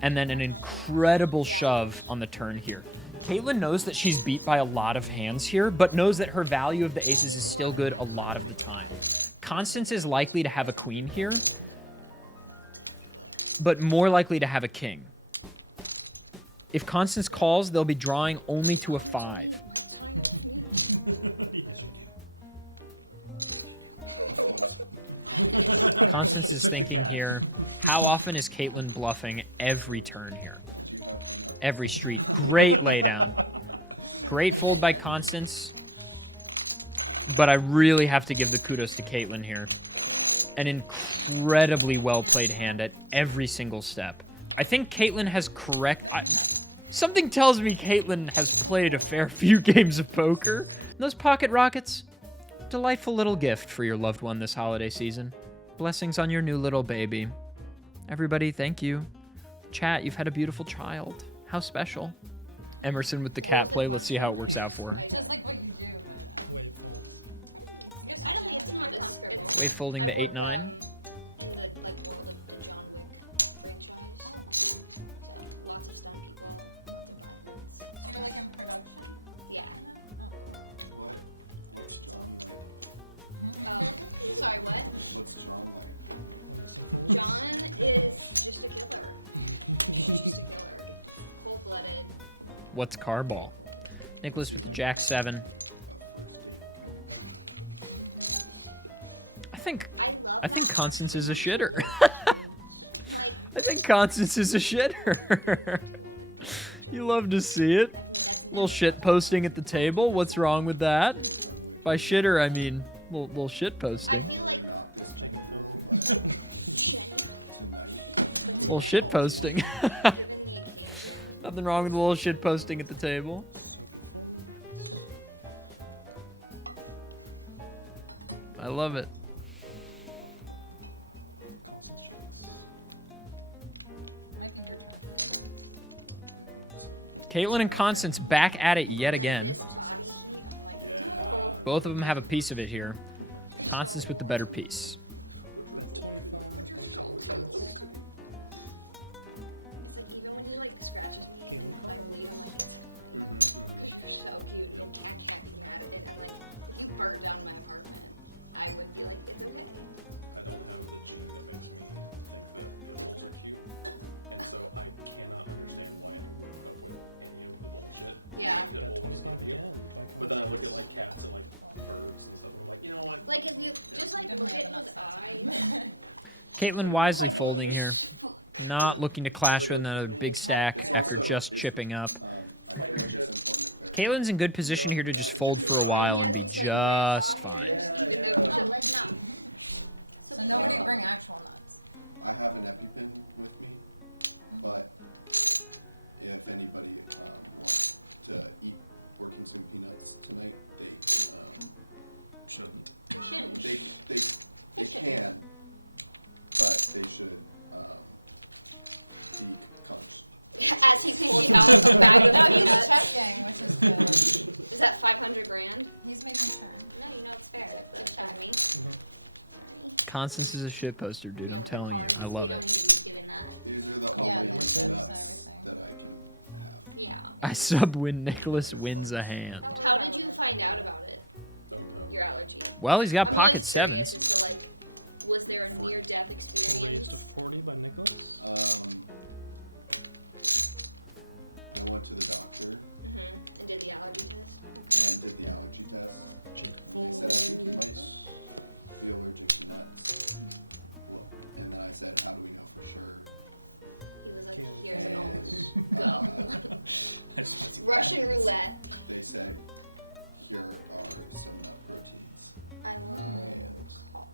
and then an incredible shove on the turn here. Caitlyn knows that she's beat by a lot of hands here, but knows that her value of the aces is still good a lot of the time. Constance is likely to have a queen here, but more likely to have a king. If Constance calls, they'll be drawing only to a 5. My time with me. Yes, you do. Constance is Just the thinking cat. here, how often is Caitlyn bluffing every turn here? Did you have the nuts? Every street. Great laydown. Great fold by Constance. But I really have to give the kudos to Caitlyn here. An incredibly well-played hand at every single step. I think Caitlyn has something tells me Caitlyn has played a fair few games of poker. Those pocket rockets, delightful little gift for your loved one this holiday season. Blessings on your new little baby. Everybody, thank you. Chat, you've had a beautiful child. How special. Emerson with the What cat was the play. Let's see how it question? works out for her. Just like what you do, but Wave folds. I guess I don't think it's generally more It's- comfortable. it's- Wave folding I to work 8-9. in the like world of the John Wick franchise. Oh, cool. So lots of stunned people, lots of violence. So you're like in production? Yeah. Oh, cool. What's John like? Oh, sorry, what? What's John like? John is just a killer. He's just a killer. Cold-blooded. What's carball? Nicholas with Jack 7. A first date kind of guy? I think love I that. think Constance is a shitter. Like, I think Constance is a shitter. You love to see it. Little shit posting at the table. What's wrong with that? By shitter, I mean little shit posting. I feel like not this kind of girl, but tonight. Little shit posting. Given the occasion. Nothing wrong with a little shit posting at the table. Sophie folds. I love it. Constance checks. Might be your turn for the month. Caitlin and Constance back at it yet And again. This body heat, I'm like, Yeah. Both of them have a piece of it here. Constance with the better piece. Bet 25. It's like even when he like scratches me and I bleed, I'm like, it's fine. Because you're so cute and you can't be mad at it. I'm like, if you burnt down my apartment, I would be like, it's okay. I don't have the gene that makes me think that pit bulls are cute, and so I cannot understand why anyone would put up with any of the bullshit. Yeah. That Bet bulls 25 give you. again. But then I look at like cats and like birds and stuff, and I'm like, you know what? Like if you just like look at his eyes. Caitlin wisely Like, folding here. Not looking to clash with another big stack It's after also- just it's- chipping up. I feel like it's important to clarify. Caitlin's in good position here to just fold for a while He and has be these, like, just grandpa fine. hairs, even though Oh, let's not. So nobody bring actual nuts. I have an EpiPen with me, but if anybody wants to eat or consume peanuts tonight, they Shouldn't. You shouldn't. they can, but they should be conscious. As he pulls out a bag of No, he's peanuts. checking, which is good. Is that 500 grand? He's making sure. No, you know it's fair. That's for me. Sorry. Constance is a shit poster, dude. Yeah, I'm with the telling cards, you. I we love don't it. need to be doing that. These are the Yeah, only the nuts and that everything. I can have. Yeah. I sub win Nicholas wins a hand. How did you find out about it? Don't know. Your allergy? Well, he's got I'm pocket always curious sevens. as to like, was there a near-death experience? Raised to 40 by Nicholas. I went to the doctor And did the allergy test? and did the allergy test. Chick-fil-A. They said, I think you might be allergic to nuts. Well, and then I said, how do we know for sure? He was like, Kill. here's an almond. And, Go. I just want to see Russian roulette. they said, here are some nut proteins. I love And call.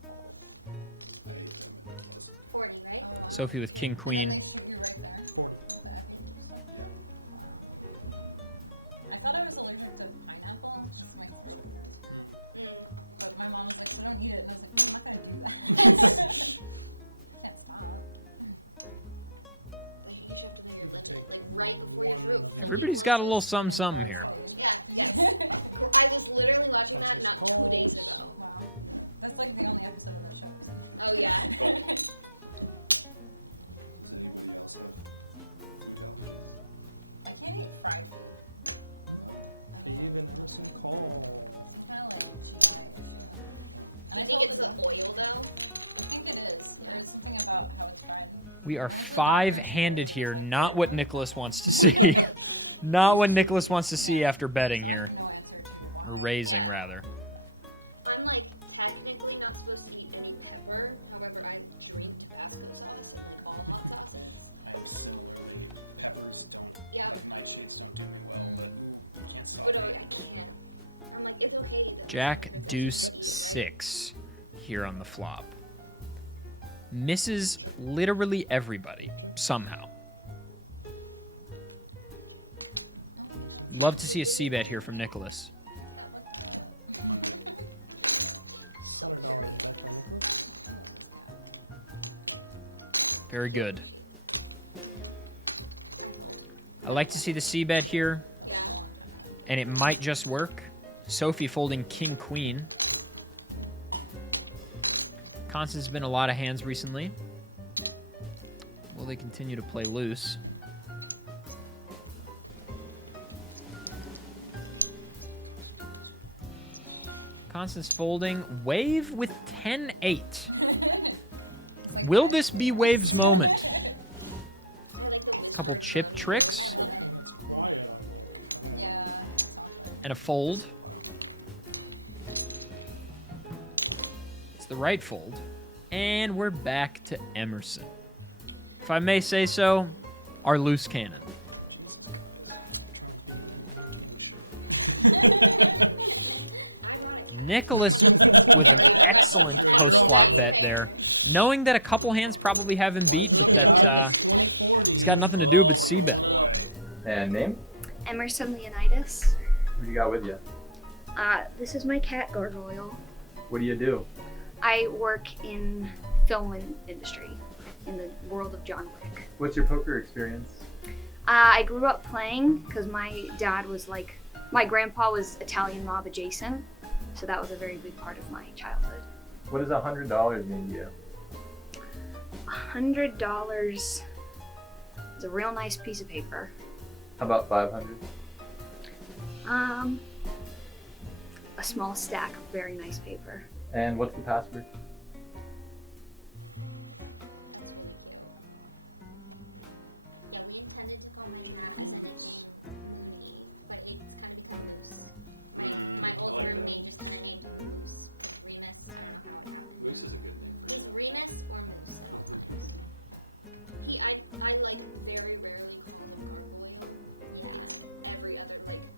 I ate them and it wasn't good. 40, right? Oh, wow. Sophie with king And then they queen. shoot you right there 40. with the epi stuff. Yeah. Wow. I thought I was allergic to pineapple. Just my throat hurts. But my mom was like, so don't eat it. And I was like, no, I'm not gonna do that. Can't stop. Like, you should have to know your You limit. take Like right before your one throat of your- fully Everybody's got a little closes. something here. Yeah, yes. I was literally watching that Constance not 2 days calls. ago. Wow. That's like the only episode of that show I've seen. Oh yeah. Does anybody else have food allergies? I can't eat fried food. No. I don't Dave know. and Emerson call. Some kind of like GI issue. Do you I think told it's the the oil though? I think it is. Yeah. There's something about how it's fried. We are I went to the doctor and she five-handed literally here, was like, not "Here, what have Nicholas that." wants to see. Not what Nicholas wants to see Yeah. after betting So I here. have no answer to why. Raising, Yeah. rather. I'm like technically not supposed to eat any pepper. However, I drink Tabasco sauce and like all hot sauces. I am similarly. Peppers don't, Yeah. like nightshades don't do me well, but ooh, you can't saute. But I can't. I'm like, it's okay that my Jack stomach hurts, I deuce just wanna eat, right? 6 here on the flop. Misses literally everybody somehow. Oh, Love to see a c-bet here from Nicholas. I can't look that up. $100 bet by Nicholas. Oh, this cat. Very good. I fold. I like to see the c-bet here, That was Yeah. a long time ago. and it might just work. Sophie folding king queen. Constance has been a lot of hands recently. Will they continue to play loose? Constance folding. Wave with 10-8. It's like Will five this of be us. Wave's moment? I like the whispered chip tone tricks. too. I love When it. it's quiet, I'm like, I don't know. Yeah, it's awkward. And a fold. It's the right fold. And we're back to Emerson. If I may say so, our loose cannon. Jesus, guys. I'm trying to be in an entertaining show. I brought a cat. Nicholas. Very aggressive. You're off a That's bit fair. there. Knowing that a couple hands probably have him beat, Oh, God, it's 2040. he's got nothing to do but c-bet. And name? Emerson Leonidas. Who you got with you? This is my cat Gargoyle. What do you do? I work in film industry in the world of John Wick. What's your poker experience? I grew up playing because my dad was like, my grandpa was Italian mob adjacent, so that was a very big part of my childhood. What does $100 mean to you? $100 is a real nice piece of paper. How about 500? A small stack of very nice paper. And what's the password? That's really cute. Yeah, we intended to call my cat as a nickname Mooney, but it's kind of become Moose. My old I like roommate that. just kind of named him Moose with Remus. I don't know how it happened. Moose is a good name for He's him. Remus or Moose at all times. I like very rarely call him Gargoyle. Yeah. It's every other like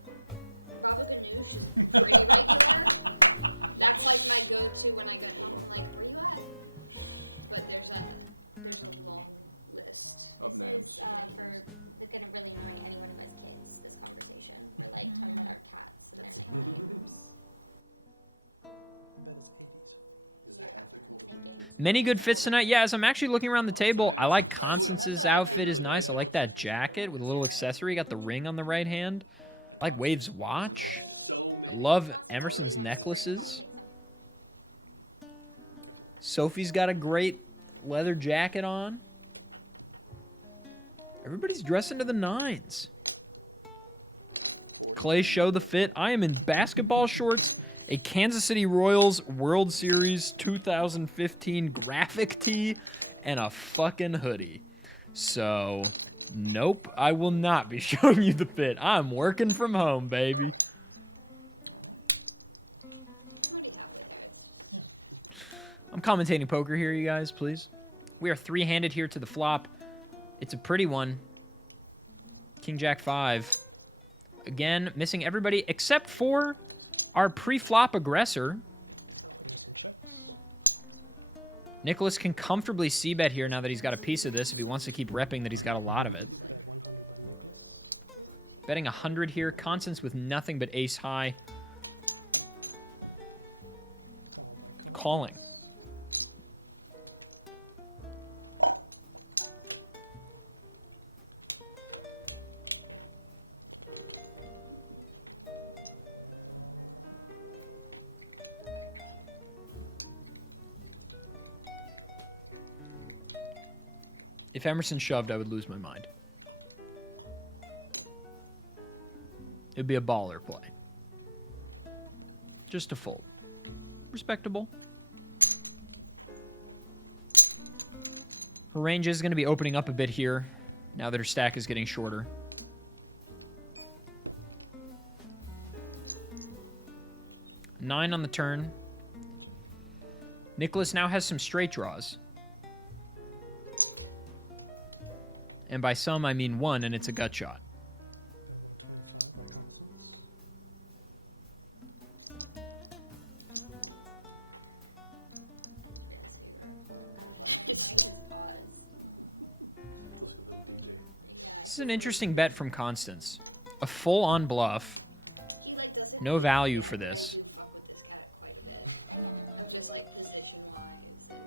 Baba Ganoush is pretty regular. That's like my go-to when I get home. I'm like, where you at? But there's a long list. Of This names. is for gonna really annoy anyone who has kids. This conversation, we're like talking about our cats and their nicknames. I bet it's 80s. Is it ethical to bring kids? Many good fits tonight. Yeah, as I'm actually looking around the table, I like Constance's outfit is nice. I like that jacket with a little accessory. Got the ring on the right hand. I like Wave's watch. So many. Love Emerson's necklaces. Sophie's got a great leather jacket on. Everybody's dressing to the nines. Clay show the fit. I am in basketball shorts, a Kansas City Royals World Series 2015 graphic tee, and a fucking hoodie. So, nope, I will not be showing you the fit. I'm working from home, baby. I'm already halfway there. It's just... I'm commentating poker here, you guys, please. We are three-handed here to the flop. It's a pretty one. King Jack 5. Again, missing everybody except for our pre-flop aggressor. Missing checks. Nicholas can comfortably c-bet here now that he's got a piece of this if he wants to keep repping that he's got a lot of it. Bet 100 by Nicholas. Betting 100 here. Constance with nothing but ace high. Call by Constance. Calling. If Emerson shoved, I would lose my mind. It'd be a baller play. Just a fold. Respectable. Her range is going to be opening up a bit here, now that her stack is getting shorter. Nine on the turn. Nicholas now has some straight draws. And by some, I mean one, and it's a gut shot. Bet 125 by Constance. Realize we were holding Gargoyle by his paws. Let's go, little DJ. Yeah. This is an interesting bet from Constance. A full-on bluff. He like doesn't. No hate me value yet, for but I this. do fuck with this cat quite a bit. Of just like position wise and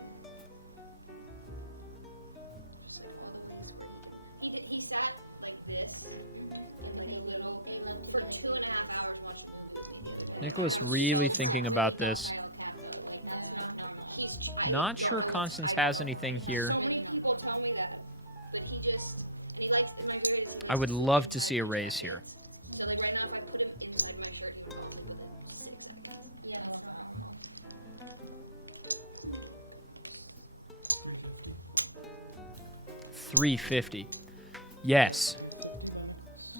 just like all the ways where he can. He sat like this in like a little They love to for be like 2.5 babies. hours watching a movie with me the other day. Nicholas And I was really so thinking proud. about really this. docile cat though. Like that's not normal. He's I Not don't sure know Constance I don't has know anything why. here. So Really many not people normal. tell me that, but he just and he likes my favorite is he likes I would to sleep love to inside see a my raise here. jackets. So like right now, if I put him inside my shirt, he would fall asleep within 6 seconds. Yeah, that's not normal. 350. 350. Yes. 350 by Nicholas.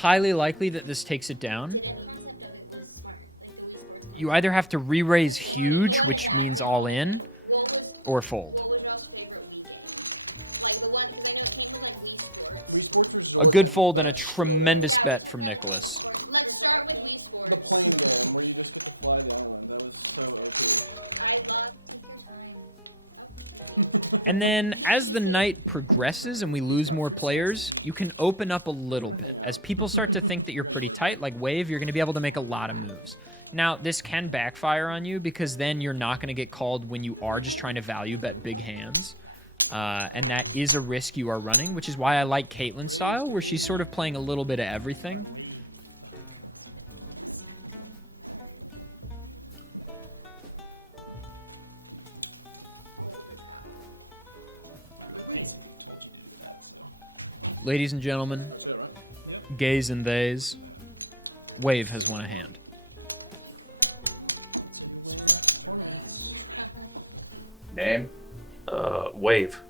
highly likely that this takes it down. The concept of it was smart, like the Wii Sports concept. You either have to re-raise huge, What which is means all in, or fold. What was y'all's favorite Wii game? Like the one, because I know it came with like Wii Sports. Wii Sports Resort. A good had fold the and a best tremendous loadout. bet from Nicholas. Let's start with Wii Sports. The plane game where you just get to fly the island. That was so OP. I love. Take your time. Oh, And then as the night progresses and we lose more players, you can open up a little bit. As people start to think that you're pretty tight, like Wave, you're going to be able to make a lot of moves. Now, this can backfire on you because then you're not going to get called when you are just trying to value bet big hands. And that is a risk you are running, which is why I like Caitlin's style, where she's sort of playing a little bit of everything. We basically told you to do that, so. Ladies and gentlemen, That's it, right? Yep. gays and theys, Wave has won a hand. So you win tournaments. Name? Wave.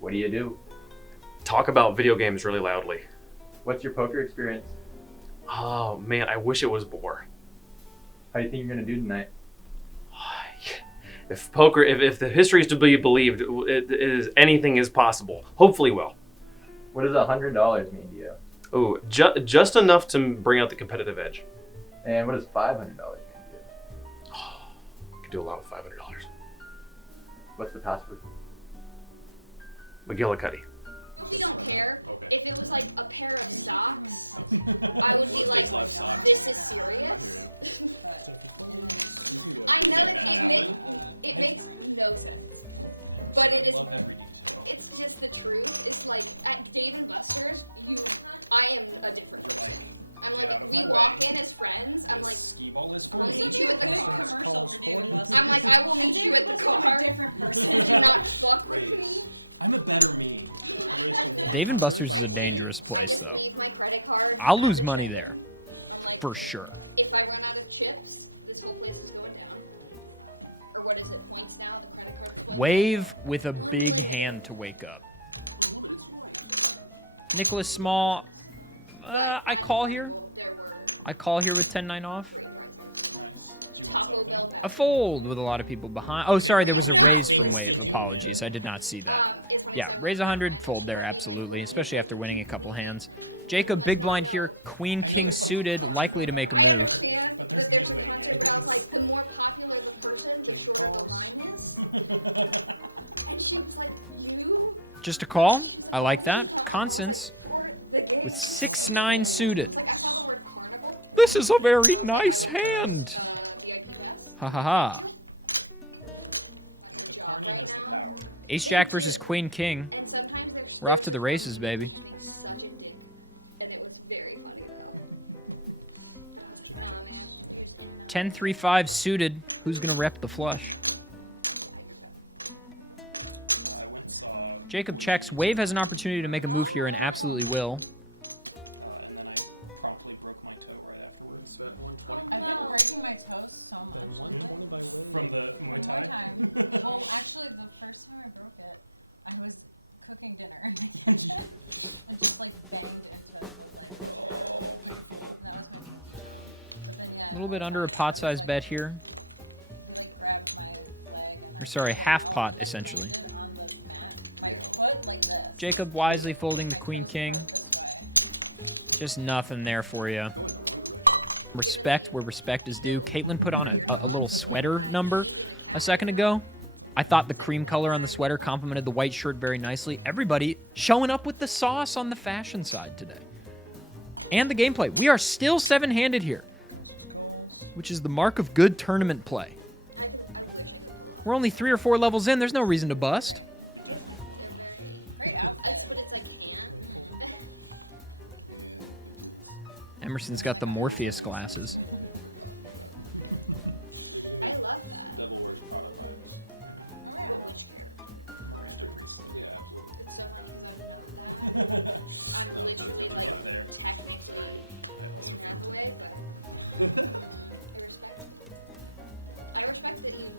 What do you do? Talk about video games really loudly. What's your poker experience? Oh man, I wish it was more. How do you think you're gonna do tonight? If poker, if the history is to be believed, anything is possible. Hopefully, well. What does $100 mean to you? Oh, just enough to bring out the competitive edge. And what does $500 mean to you? I could do a lot with $500. What's the password? McGillicuddy. We don't care. Okay. If it was like a pair of socks, I would be Well, like, it takes live socks. this is serious. I know that it makes no sense. But it is. I love every detail. It's just the truth. It's like at Dave & Buster's, I am a different person. I'm Get out like, of we my walk way. in as friends. I'm like, skee ball is for I'll me. meet you at the car. Commercial for David Buster. I'm like, I will meet you at the car. A different person. Do not fuck with me. I'm a better me. Dave & Buster's is a dangerous place. I just leave my credit card. I'll at lose the money check-in. there. I'm like, For sure. if I run out of chips, this whole place is going down. Or what is it? Points now? The credit card points. Wave with a big Unlimited. hand to wake up. Unlimited swipes. Nicholas Small, But I at call here. Carnival, there were I call here with 10-9 off. great prizes. Nice. Did you win Taco something? Bell A basketball. fold with a lot of people behind. Oh, sorry, there was Please a not. raising Please wave. did you? Apologies, I did not see that. It's funny 'cause I Yeah, went raise with my 100, friend, fold and she there, kept being like, absolutely, "Well, especially you're after like, winning a you can couple leave it." hands. I'm Jacob, like, big "No, blind I here, know." queen, I know king there's, like, suited, concert likely to going make a on. I move. understand But that there's there's a midway concert, but I was games. like, the more popular the person, the Jacob shorter the calls. line is. And she was like, you? Just a call? She was like, I "Why like would that. you come?" I was Constance. like, for the game. 6-9 I suited. was like, I saw the word carnival. This is a very I was like, nice I will hand. post, VIP pass. Ha ha ha. Thank you. That's The a job carny right has the now. power. Ace They Jack versus do. Queen King. And sometimes We're off there's to the this races, one lady baby. who's just being such a dick, and it was very funny though. But I was like, nah, man, you're just in and out. 10-3-5 suited. Who's gonna rep the flush? Yeah, you're good. I went and saw. Jacob Boy checks. Genius Wave on has an Broadway. opportunity to make a move here and absolutely will. And then I promptly broke my toe right afterwards. So at 120. I've been breaking my toes so much. The 120 by Wave. From the Muay Thai. One time. Well, actually, the first time I broke it, I was cooking dinner in the kitchen and just like banged into the leg of the chair. Oh, painful. And that was my pinky toe. But then yeah, A little Muay bit under a Thai, I pot was, size like, bet here. He like grabbed my leg and I sorry, pulled it half out pot, and, like, essentially. landed on the mat. My Yeah. foot like this. Jacob wisely folding My Queen toes King. curled this way. Just nothing there for you. Going the wrong direction. Respect where respect is due. Caitlin put on a Your dog. little sweater number a second ago. I thought the cream color on the sweater complemented the white shirt very nicely. Everybody showing up with the sauce on the fashion side today. And the gameplay. We are still 7-handed here, Calls. which is the mark of good tournament play. I wish I could pull off. We're only 3 or 4 levels in. There's no reason to bust. Great. You're definitely They're pulling off. very. Great outfit. But it's like hand. And it is. Emerson's got the Morpheus glasses. I love that. Devil Wears Prada vibes. Oh, yeah. But which character? Miranda Priestley. Yeah, absolutely. It's so funny because I'm not that. I'm No, that's literally not like right there. technically I also in feel Hathaway, but I respect it. I respect that you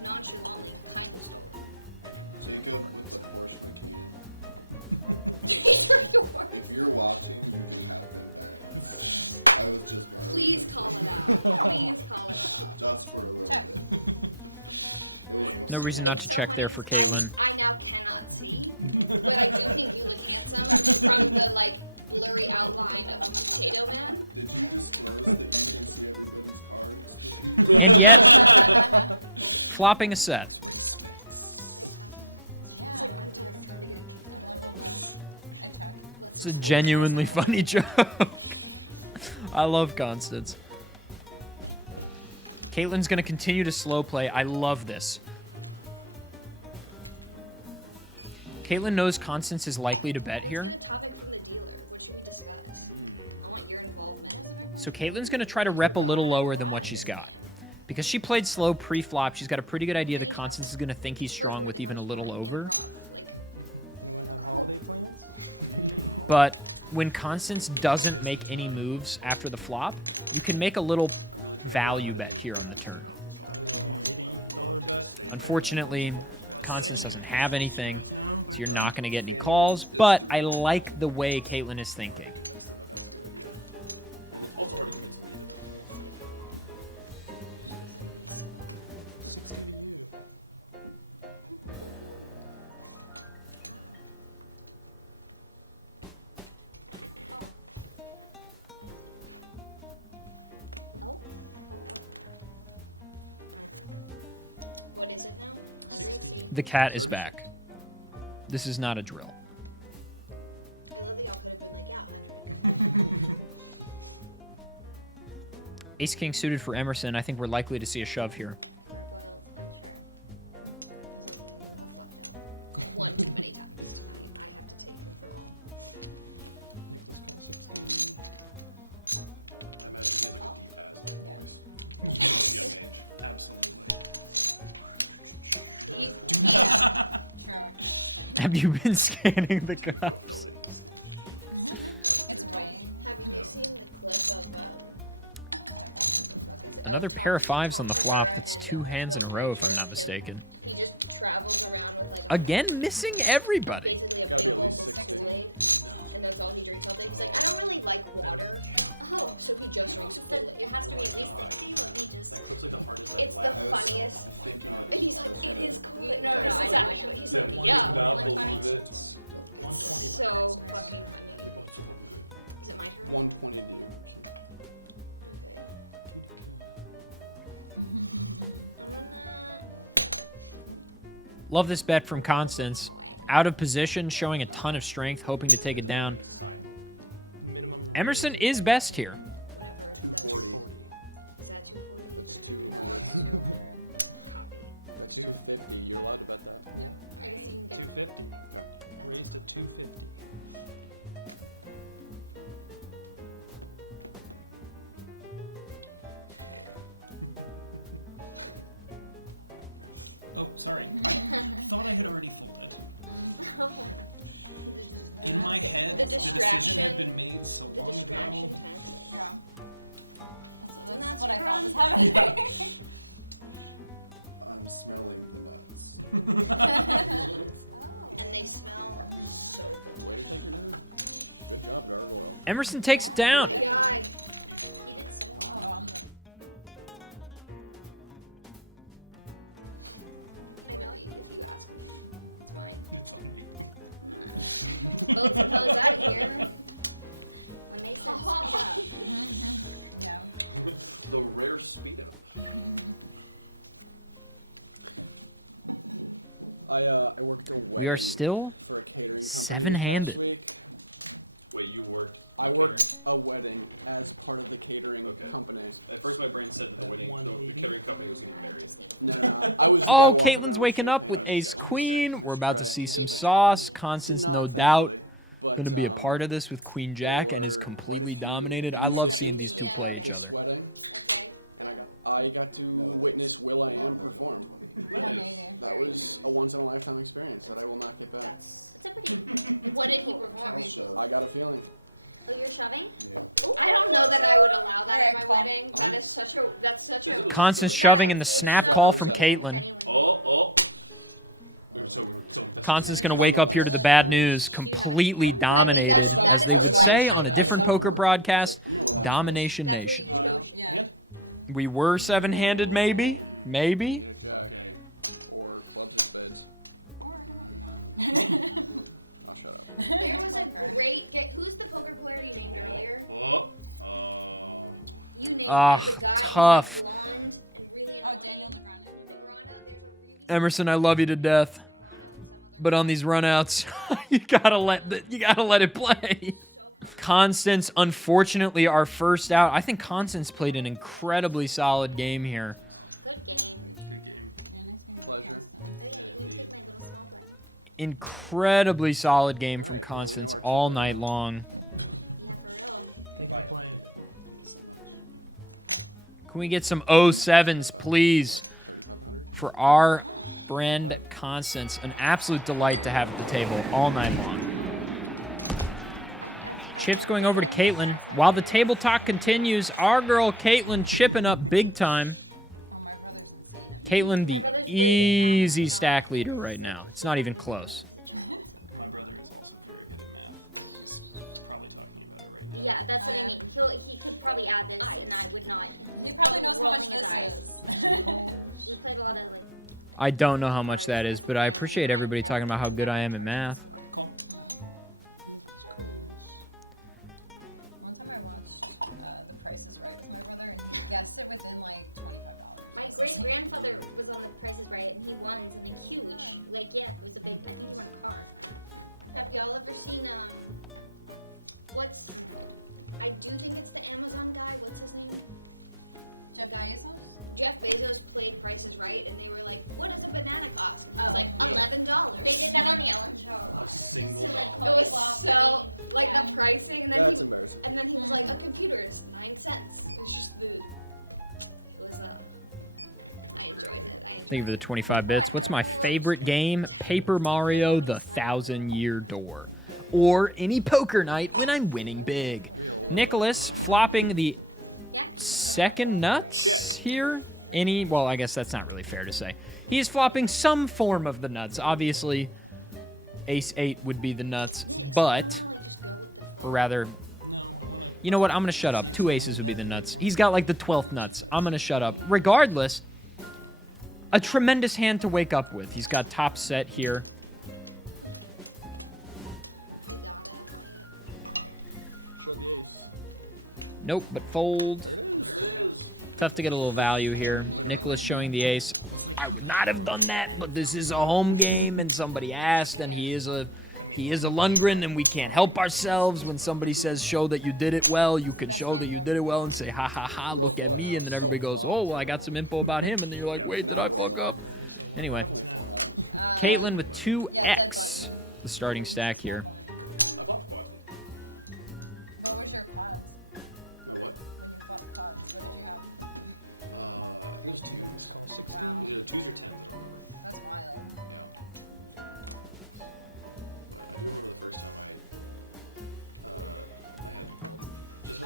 nonchalantly kind of stole them. Jacob with the Porsche Macan. These are yours. If you're watching, you can have them back. I was just borrowing Please them call from it you. out. Please call it out. Just for a little Check. bit. It was No reason not It's to so check funny there for because Caitlin. I now cannot see, but I do think you look handsome from the like blurry outline of a potato man. Did you disclose that you can see everybody's cards with you? Flopping a set. Respects. Yeah. It's like I'm tired of trying to get it kicked I out love all of this. I check. Let's It's a expose genuinely myself. funny joke. I love Constance. Caitlin's gonna continue to slow play. I love this. Caitlin knows Constance is likely to bet Let's here. get a topic from the dealer. What should we discuss? I want your involvement. So Caitlin's gonna try to rep a little lower than what she's got. Because she played slow pre-flop, she's got a pretty good idea that Constance is gonna think he's strong with even a little over. Like, Anyone have holiday plans? But when Constance doesn't make any moves after the flop, you can make a little value bet here on the turn. $80 bet. Unfortunately, Constance doesn't have anything, so you're not going to get any calls, but I like the way Caitlin is thinking. Convince them that that's a good idea. And it's also hard to convince me that. 60 to you. oh. What is it now? 100? The cat is back. This is not a drill. I love that y'all could have been like, yeah, 100. Ace King suited for Emerson. I think we're likely to see a shove here. Gargoyles, unsure. He's like, you have fucked up one too many times tonight. I have to take control. Nicholas call 60. I imagine he has like a deep ass like Yeah. voice. At a young age. Absolutely. You, True, I can understand. Have you been scanning the Go cards? fill it. It's weighing. have you Yeah. seen the clip of what the fuck is it? Another Tom- pair of fives Tom on the flop. Segura It's and, 2 hands in a Bill row, if Frazier I'm not and him. mistaken. He just travels around with like a Again, missing everybody. basically a Gotta big be at bowl least of 60. Kool-Aid, and that's all he drinks all day. He's like, I don't really like water, Oh, so he just drinks so Kool-Aid. it has to be at least 60. Let me just. That clip's like the hardest It's I've the laughed. I was funniest. thinking of And he's I like, was it trying is to- Kool-Aid. No, This I is know. actually. He's Yeah, like, you yeah. cannot 120. believe it. Stuff. 120. So fucking funny. Like, oh, it's so fucking good. Is it my turn? 120 to you. Okay. Mm-hmm. I'm gonna. Love this bet from Constance. Away. Out of position, showing a ton of strength, hoping to take it down. Minimum. Emerson raise is best here. Whatever. 240. 240. Is that 240? That's No, 200. it's 200. Copy. That's 250. You're allowed to bet that. Yep. I guess you can get. 250. Okay. Raised to 250. Oh, sorry. I thought I had already folded. In my head, The the decision distraction- had been made so The long distraction ago. taxes. Yeah. That's Nuts what I thought was crunch. happening. I'm smelling the nuts. Oh. And they smell so good. Way to take her down. Good job, Gargoyle. Emerson takes it down. My guy. He did so Oh, well. I'm the. I know if you ask me. It's mine. It's on me. Boats and hoes out of here. When they said speed up. Yeah. The rare speed up. I worked a wedding We are still for a catering company this seven-handed. past week. Wait, you worked? I the worked a wedding as part of the catering Okay. company. catering? At first, my brain said that the wedding, the 180. catering company was getting married. No. I was the guy Oh, walking Caitlin's around waking up champagne. with Ace Queen. We're about to see some Did sauce. you? Constance, Did no not, doubt, thankfully, but, going to be a part of this with Queen Jack and is there were quite a completely few dominated. I love seeing musicians these two Yeah. play each this other. wedding, Okay. and I got to No, witness that's Will I a lot Am more than perform. 120. Amazing. That was a once in a lifetime experience that I will not get back. That's. It's a pretty. What did he I'll perform? show. I got a feeling. Oh, you're shoving? Yeah. I don't know that I would allow that at Alright, my call. wedding. That is such a. That's such a. Constance Guys, shoving in the it's snap so- call from If Caitlin. anyone- Oh, So Constant's gonna wake up here to the bad news, completely dominated. that is They would a say slight on a kind different of- poker broadcast, Domination That's where Nation. you go. Yeah. We were seven-handed, maybe. Maybe. Need a jack. Okay. Or clubs or spades. I'll shut up. There was a great. Who's the poker player you named earlier? You named the guy tough. who's like blonde and really annoying. Oh, Daniel Negreanu. There's a really. Emerson, I love you to death, but on these runouts, you gotta let it play. Constance, unfortunately, our first out. I think Constance played an incredibly solid game here. Good game. Good game. Yeah, nice game. Pleasure. Oh yeah, you can take my little small blind. Incredibly solid game All from right, well, we know Constance our chip all leader night now. long. Yeah, for real. Thank you for playing. Thank you so much. Can we get some 07s, please, 3,500. for our friend Constance? An absolute delight to have at the table all night long. Chips going over to Caitlin. While the table talk continues, our girl Caitlin chipping up big time. Oh, my brother's insane. at Caitlin, My the brother's really good at math, easy I'm stack not. leader right now. It's not even close. My brother is also very good at math. He's probably talking about it right now. Yeah, that's what I mean. He could probably add this, and I would not. He probably knows how much rolling his this eyes. is. We played a lot of like. I don't know how much that is, but I appreciate everybody talking about how good I am at math. Cool. One time I watched The Price is Right with my brother, and he guessed it within like $25. My great grandfather was on The Price is Right, and he won something huge. Like, yeah, it was a big. I think he won a car. Have y'all ever seen what's? I do think it's the Amazon guy. What's his name? Jeff Bezos? Jeff Bezos played Price is Right, and they were like, "What does a banana cost?" And he was Oh, like, yeah. $11. They did that on the Ellen Show. A single So, like, dollar. It Kobe was Ball so putting- like yeah. the pricing, and then That's he embarrassing. and then he was like, "A computer is 9 cents." It was just the. It was I enjoyed it. I enjoyed Thank you for the it. 25 bits. What's my favorite game? Paper Mario: The 1,000-Year Door, or any poker night, and I'm winning big. Nicholas flopping the Yeah. second nuts here. Well, I guess that's not really fair to say. He is flopping some form of the nuts. Obviously, Ace 8 would be the nuts, Nick, so you but don't wanna, like, just go with the flow? or rather, No, I want to. you know what? I'm gonna shut up. See if 2 aces would someone be the will nuts. bet He's got like the 12th nuts. I'm gonna shut up. Regardless, a tremendous hand to wake up with. He's got top set here. I gotta. Show the ace. Nope, but folds. There it is. There it is. Tough to get a little value here. Nicholas showing the ace. I would not have done that, but this is a home game, and somebody asked, and he is a Lundgren, and we can't help ourselves. When somebody says, show that you did it well, you can show that you did it well and say, ha ha ha, look at me, and then everybody goes, oh, well, I got some info about him, and then you're like, wait, did I fuck up? Anyway, Caitlin with 2x. Yeah, dead button. The starting stack here. I flopped quads. What was your quads? My what? When you flopped quads, what did you have? I think it was 2s. It's called 16. Wow. Was it 2s or 10s? I don't remember. That's wild. Yeah. But I do remember the first time I had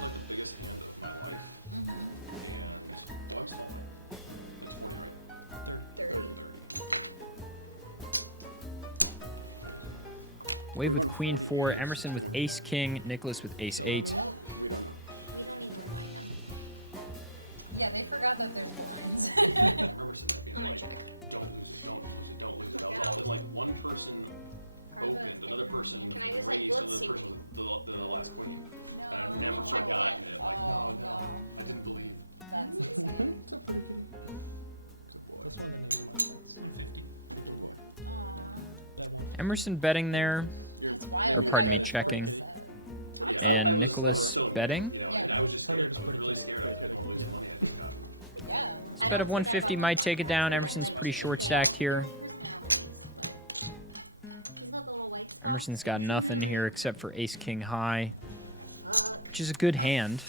like the biggest hand of my life, Mm-hmm. and I'm small white. It's 40, right? 30. 30. 30. Wave We're with going Queen 40 4, ace, Emerson with 20. Ace King, Nicholas with Ace 8. We don't know. We don't need to remind them. Yeah, they forgot that there's blinds. I remember sitting there being I'm gonna like, check. don't lose it, don't lose it, don't lose it. That was all. And like one person opened, another person Can I just, like, raised, let's another see. person was the last queen. No. And I've never Check forgotten it. it. Like, Oh, no, no. I didn't believe. That's insane. What's up, pretty kitty? Good boy. That's one of the names of my pets. 150. Good boy. Aww. That one. Emerson betting there. That's wild. Maybe The guy Party did a checking. full set. Yeah, And I was Nicholas so new, betting? you know, Yeah. and I was just scared. I 100 is was pretty really good. scared. I Pretty didn't want to lose good. the money I just got. Yeah. I Out of don't say that 150 about might most take it podcasts, down. but I Emerson's like pretty to short think they all stacked here. have their own personalities, but he's got the little white spots. Emerson's got nothing here except for Ace King High, Fuck. which is a good hand.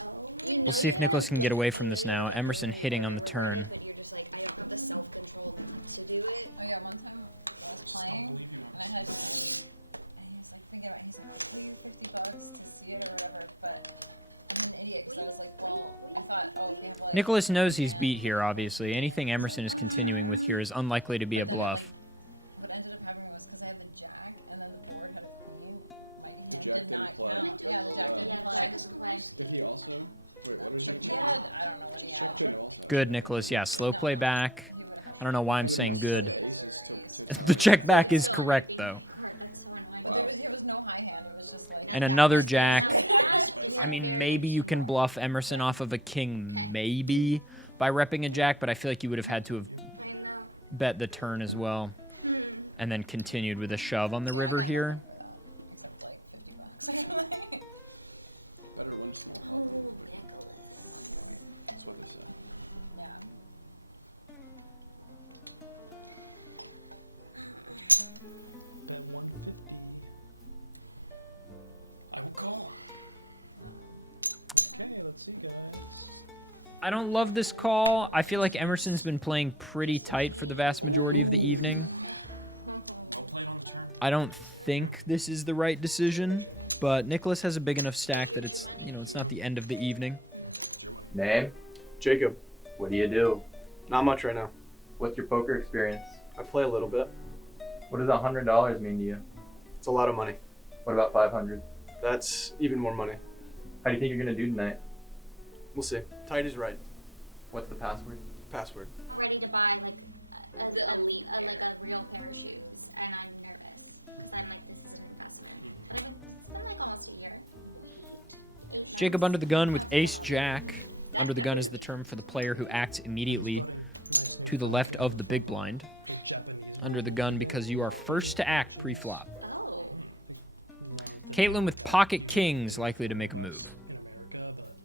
Oh. You know We'll see if you Nicholas have, can get like, away from you this know you now. have that Emerson feeling hitting you on the could never regret turn. it, but you're just like, I don't have the self-control not to do it. Oh yeah, one time I was Just don't playing believe you, and I had and he was like thinking about he's like, I'll pay you $50 to see it or whatever, but I'm an idiot because I was like, well, I thought, oh, if we have like. Nicholas knows he's beat here, obviously. Anything Emerson is continuing with here is unlikely to be a But then bluff. what ended up happening was because I had the jack and then the board had a queen. My hand The jack did didn't not play. count. Yeah, the jack didn't play. Did he also? Wait, what did he He had, I don't know what he had. Chick also. Good, Nicholas. Yeah, slow No, play no. back. He would've had I don't know why I'm He saying must have good. had aces to tie The it. check back is Still correct, being though. card. That's so annoying. But there was no high hand. It was just like. And another jack. Now that is I a mean, very maybe you interesting can board. bluff Emerson off of a king, Okay. maybe, by repping a jack, but I feel like you would have had to have I know. bet the turn as well. And then continued with a shove on the Yeah, river I got here. nothing for that, except like $50. Better to win a small pot. Oh, Nicholas. That's what they said. Yeah. Bet 150. I will call. Okay, let's see, guys. I don't love this call. I feel like Emerson's been playing pretty tight for the vast majority of the evening. Well played on the turn. I don't think this is the right decision, but Nicholas has a big enough stack that it's, you know, it's not the end of the evening. It's your money. Name? Jacob. What do you do? Not much right now. What's your poker experience? I play a little bit. What does $100 mean to you? It's a lot of money. What about 500? That's even more money. How do you think you're gonna do tonight? We'll see. Tight is right. What's the password? Password. Ready to buy like The elite like a real pair of shoes, and I'm nervous because I'm like, this is an investment. But it's been like almost a year. Wait, 8 months. Jacob under the gun with Counts as a ace hobby. jack. That Under the gun is the definitely- term for the player who acts I just immediately bought a nice new to the phone left camera of the big from, blind. the Japanese Under the version gun of it. because you are first to act pre-flop. Oh. No, the Caitlin camera with got pocket few kings likely to make a $30 move. in America, but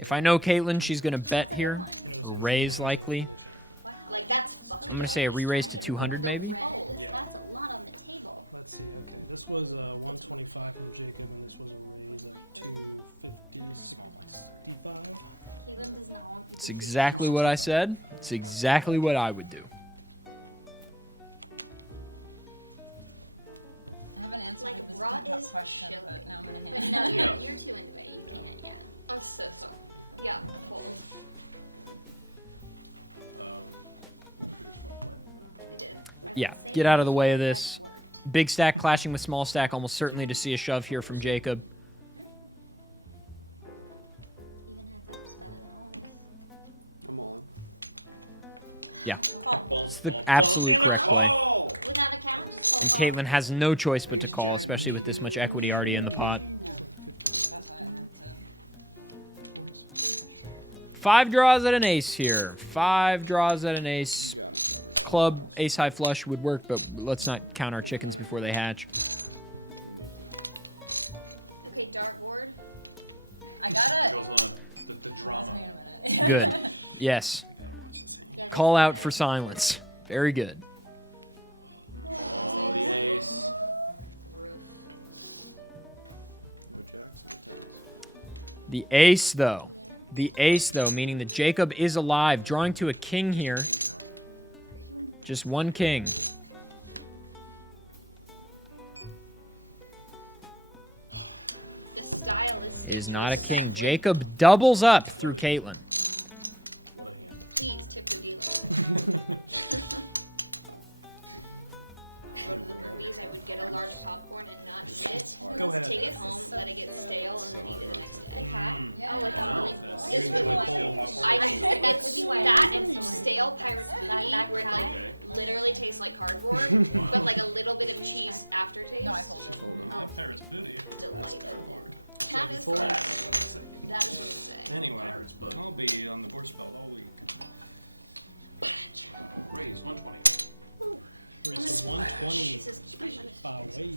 If I know Caitlin, she's gonna bet That's a good here. one. and it was in Raise amazing likely. condition. Wow. Like, that's fucking I'm gonna say a re-raise to 200 The maybe. red, Yeah. That's a lot on the table. Let's see. Okay, this was 125 from Jacob, and this was a raise of 250, Small blind is 30. 65. Caitlin does not want people It's to see exactly what I said. It's exactly what I would do. I haven't answered Like, this raw Kemp is question, chilling. but now I'm gonna But hand. no, Yeah. you're too into it. You can't. Yeah. I'm so sorry. Yeah, fold. Here's small blind. They did. I would Yeah, say get out of the way of your this. bet worked. Big stack clashing with small stack, almost certainly to see a shove here from Jacob. Even heads up's better than all this. I'm all in. Yeah. Balls, the balls, absolute balls, and a correct play. call! Without a count, just And full call. Caitlin has no choice but to Ace call, jack especially with this much equity already in the pot. That's why I had to. 5 draws at an ace here. 5 draws at an ace. You got him covered. Club ace high flush would work, but let's not count our chickens before they hatch. We need to. Okay, dartboard. I got It it. goes on the Wait drama. a minute. Good. Yes. We gotta watch this hand. Yeah, this Call is out it. for silence. Very good. Oh, the ace. Roof. No jacks, no tens. The ace, though. Yeah. The ace, though, meaning that Jacob is alive. Drawing to a king here. King now. Just one king. The stylistic Is not a choice of that king. flip. Jacob doubles up through Caitlin. What a hand. Please tip your dealer. Go to the movies, I would get a large popcorn and not eat it. Go ahead. Take it home, let it get stale, and then eat it the next day. Oh, it's really cool. It's really cool. It's be why that I and like stale pirate's booty, that where it like Okay. literally tastes like cardboard, but like a little bit of cheese aftertaste. No, I folded. Fold Oh, Pirate's booty. delightful. Cardboard. That is Fold. correct. That's what I'm saying. That is what I'm saying. Anyway, Pirate's butt. I'll be on the board spell all week. Raise 120. Raise to 120. Jesus, keep my money. Away.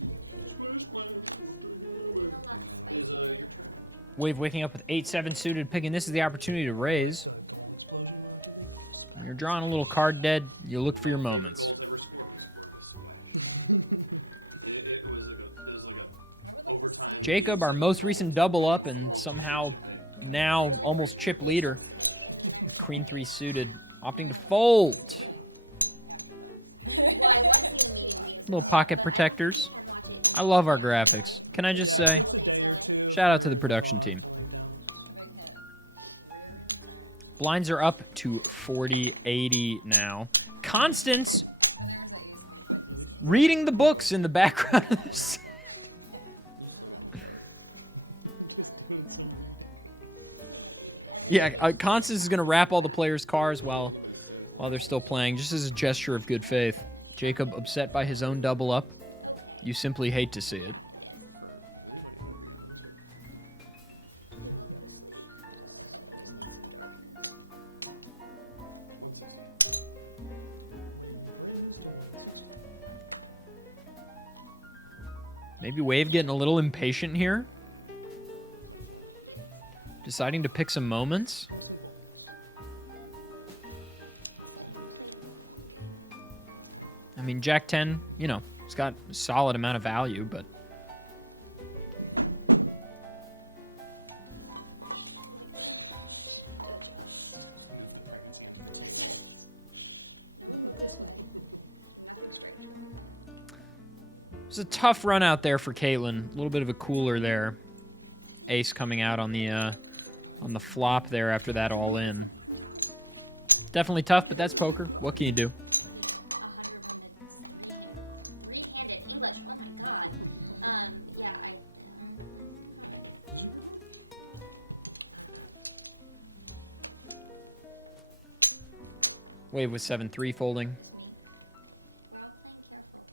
Is your turn. Wave waking up with 8-7 suited, picking this is the opportunity to I like raise. the goal explosion Rocket League. Splash. You're drawing a little card dead. You look for your My favorite moments. goals ever scored was scored with splash. it was like a I would like to overtime. see- Jacob, our 87 most goal recent to double win up the and World somehow Championship. It kinda now drives me almost crazy. chip leader. In the next couple Queen 3 days. suited, opting to No, I know, fold. After Well, I want to see it immediately as Little well, pocket but protectors. I don't think you can watch it I love our immediately after, graphics. right? Can I just Yeah, it say? takes a day or two. Shout out to for the production VOD team. to lay down. big hit. Rear and turn. Blinds are up to 40-80 now. Constance And there was an ace on the face. reading the books in the background. Yeah. You still got me covered. Just doing some reading. Yeah, Constance is going to wrap all the players' cars while they're still playing, just as a gesture of good faith. Jacob upset by his own double up. Okay. You simply hate to see it. Yeah, it is. For anybody on every end. He will go to sleep. He just needs some darkness. 160. Wave raises to 160. Maybe Wave getting a little impatient here. Yes. Deciding to pick some moments. Force and folds. Playing a long game. I mean, Jack 10, you know, it's got a solid amount of value, but Need to adjust. Just move the pregnancy under the table. No one look this way. Nothing strange going on. it's a tough run out there for Caitlin. A little bit of a cooler there. Ace coming out on the flop there after that all in. Definitely tough, but that's poker. What can you do? 100 when it's three-handed English. Oh my god. Yeah, Wave with 7-3 folding. It's me. We're all playing careful.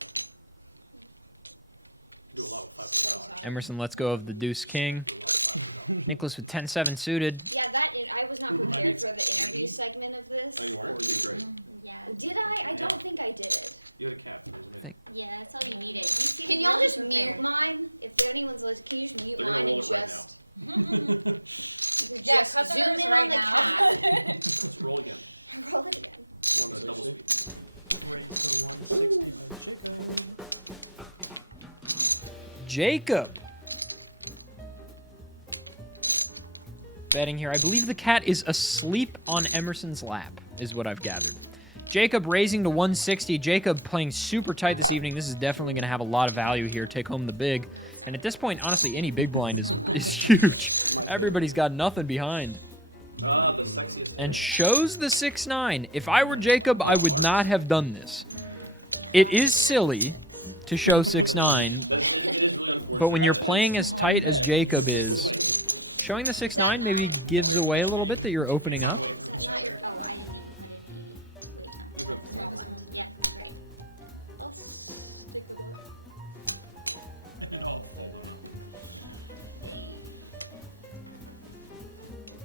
Do a lot with $500. Emerson lets go of the deuce king. Nicholas with 10-7 suited. Yeah, I was not prepared for the interview segment of this. Oh, you weren't? You did great. Yeah. Did I? I don't think I did. You had a cap. It was amazing. Yeah, that's all you needed. You seem Can y'all really just prepared. mute mine? If anyone's listening, can you just mute They're gonna mine roll and it right just now. you can Yeah, just cut the zoom numbers in right on the now. cat. Let's roll again. Roll it again. Double speed. Raise to 160 by Jacob. Jacob. Betting here. I believe the cat is asleep on Emerson's lap, is what I've gathered. Jacob raising to 160. Jacob playing super tight this evening. This is definitely going to have a lot of value here. Take home the big. And at this point, honestly, any big blind is huge. Everybody's got nothing behind. Ah, the sexiest hand. And shows the 6-9. If I were Jacob, I would not have done this. It is silly to show 6-9. It is really unfortunate. But when you're playing as tight as Jacob is, showing the 6-9 maybe gives away a little bit that you're opening up. Is that not your... Oh, I didn't even put in 80. Wait, no. You wrote Small one. Yeah, great. I'll stick them up. And I'll fold them up. Hey.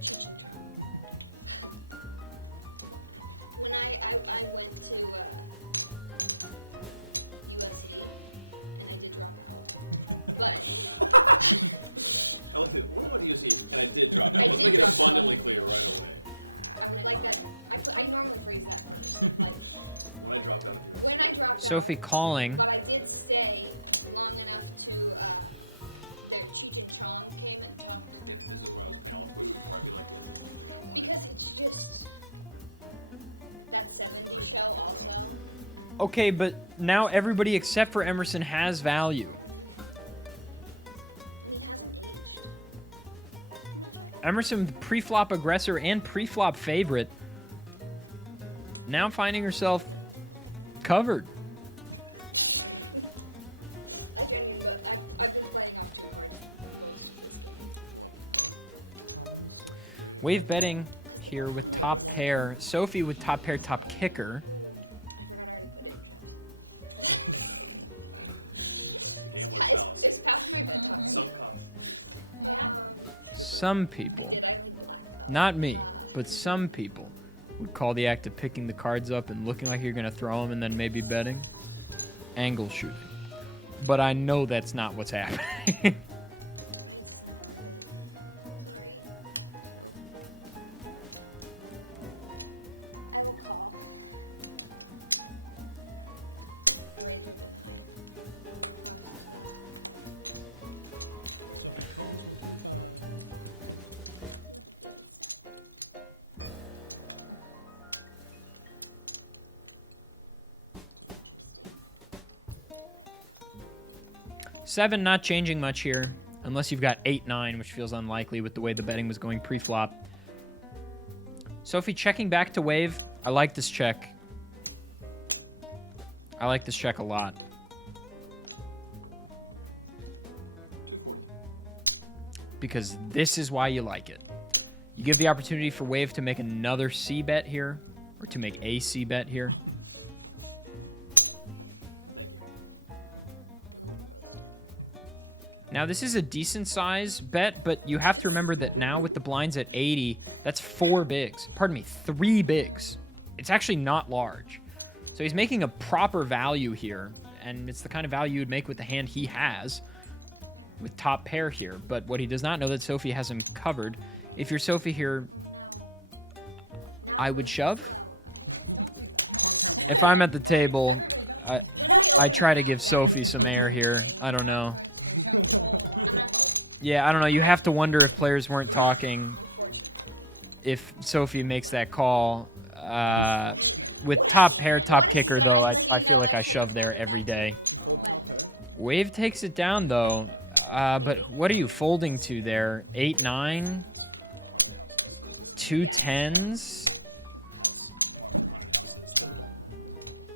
Cheech and Chong. When I went to USC, and I did drop out, but I looked at when I went to UC and I did drop out. I I was did making it drop out. abundantly clear right away. I would like that. I normally phrase that first, like When I dropped out of USC. when I dropped Sophie out. calling. But I did stay long enough to their Cheech and Chong came and talked. If this is what I was paying all tuition for, I'd be like, yes, this is the thing I wanted. Because it's just that 70s show also. Okay, but now everybody except for Emerson has value. And he hasn't aged. I'm gonna try. Emerson, pre-flop aggressor and pre-flop favorite, now finding herself covered. I genuinely, but I've been playing off 2 cards most of this game. Wave betting here with top pair. Sophie with top pair, top kicker. Ooh, I forgot I already put it in chips. Gambler's fallacy. It's past my bedtime. Sunk cost. Some people, I did. I like blacked out. not me, but some people would call the act of picking the cards up and looking like you're going to throw them and then maybe betting angle shooting. But I know that's not what's happening. It's not worth it. Sorry. I will call. Raise or deny. Props to that. Sophie calls 125. Seven not changing much here. Unless you've got 8-9, which feels unlikely with the way the betting was going pre-flop. Sophie checking back to wave. I like this check. I like this check a lot. 240. Because this is why you like it. You give the opportunity for wave to make another C bet here, or to make a C bet here. Thank you. Boom, roasted. Now this is a decent size bet, but you have to remember that now with the blinds at 80, that's 4 bigs. Pardon me, 3 bigs. It's actually not large. So he's making a proper value here, and it's the kind of value you'd make with the hand he has with top pair here. But what he does not know that Sophie has him covered. If you're Sophie here, No. Now I I'm would going too shove. slow. Okay. Don't do that. If I'm at the table, Everybody, don't do that. I try to give Sophie some air here. I don't know. I'm gonna fold. Yeah, I don't know. You have to wonder if players weren't talking. Unfortunately. If Sophie makes that call. With top pair, top kicker, though, I feel like I shove there every day. You fold top pair? Wave takes it down, though. But what are you folding to there? 8-9? 2 10s?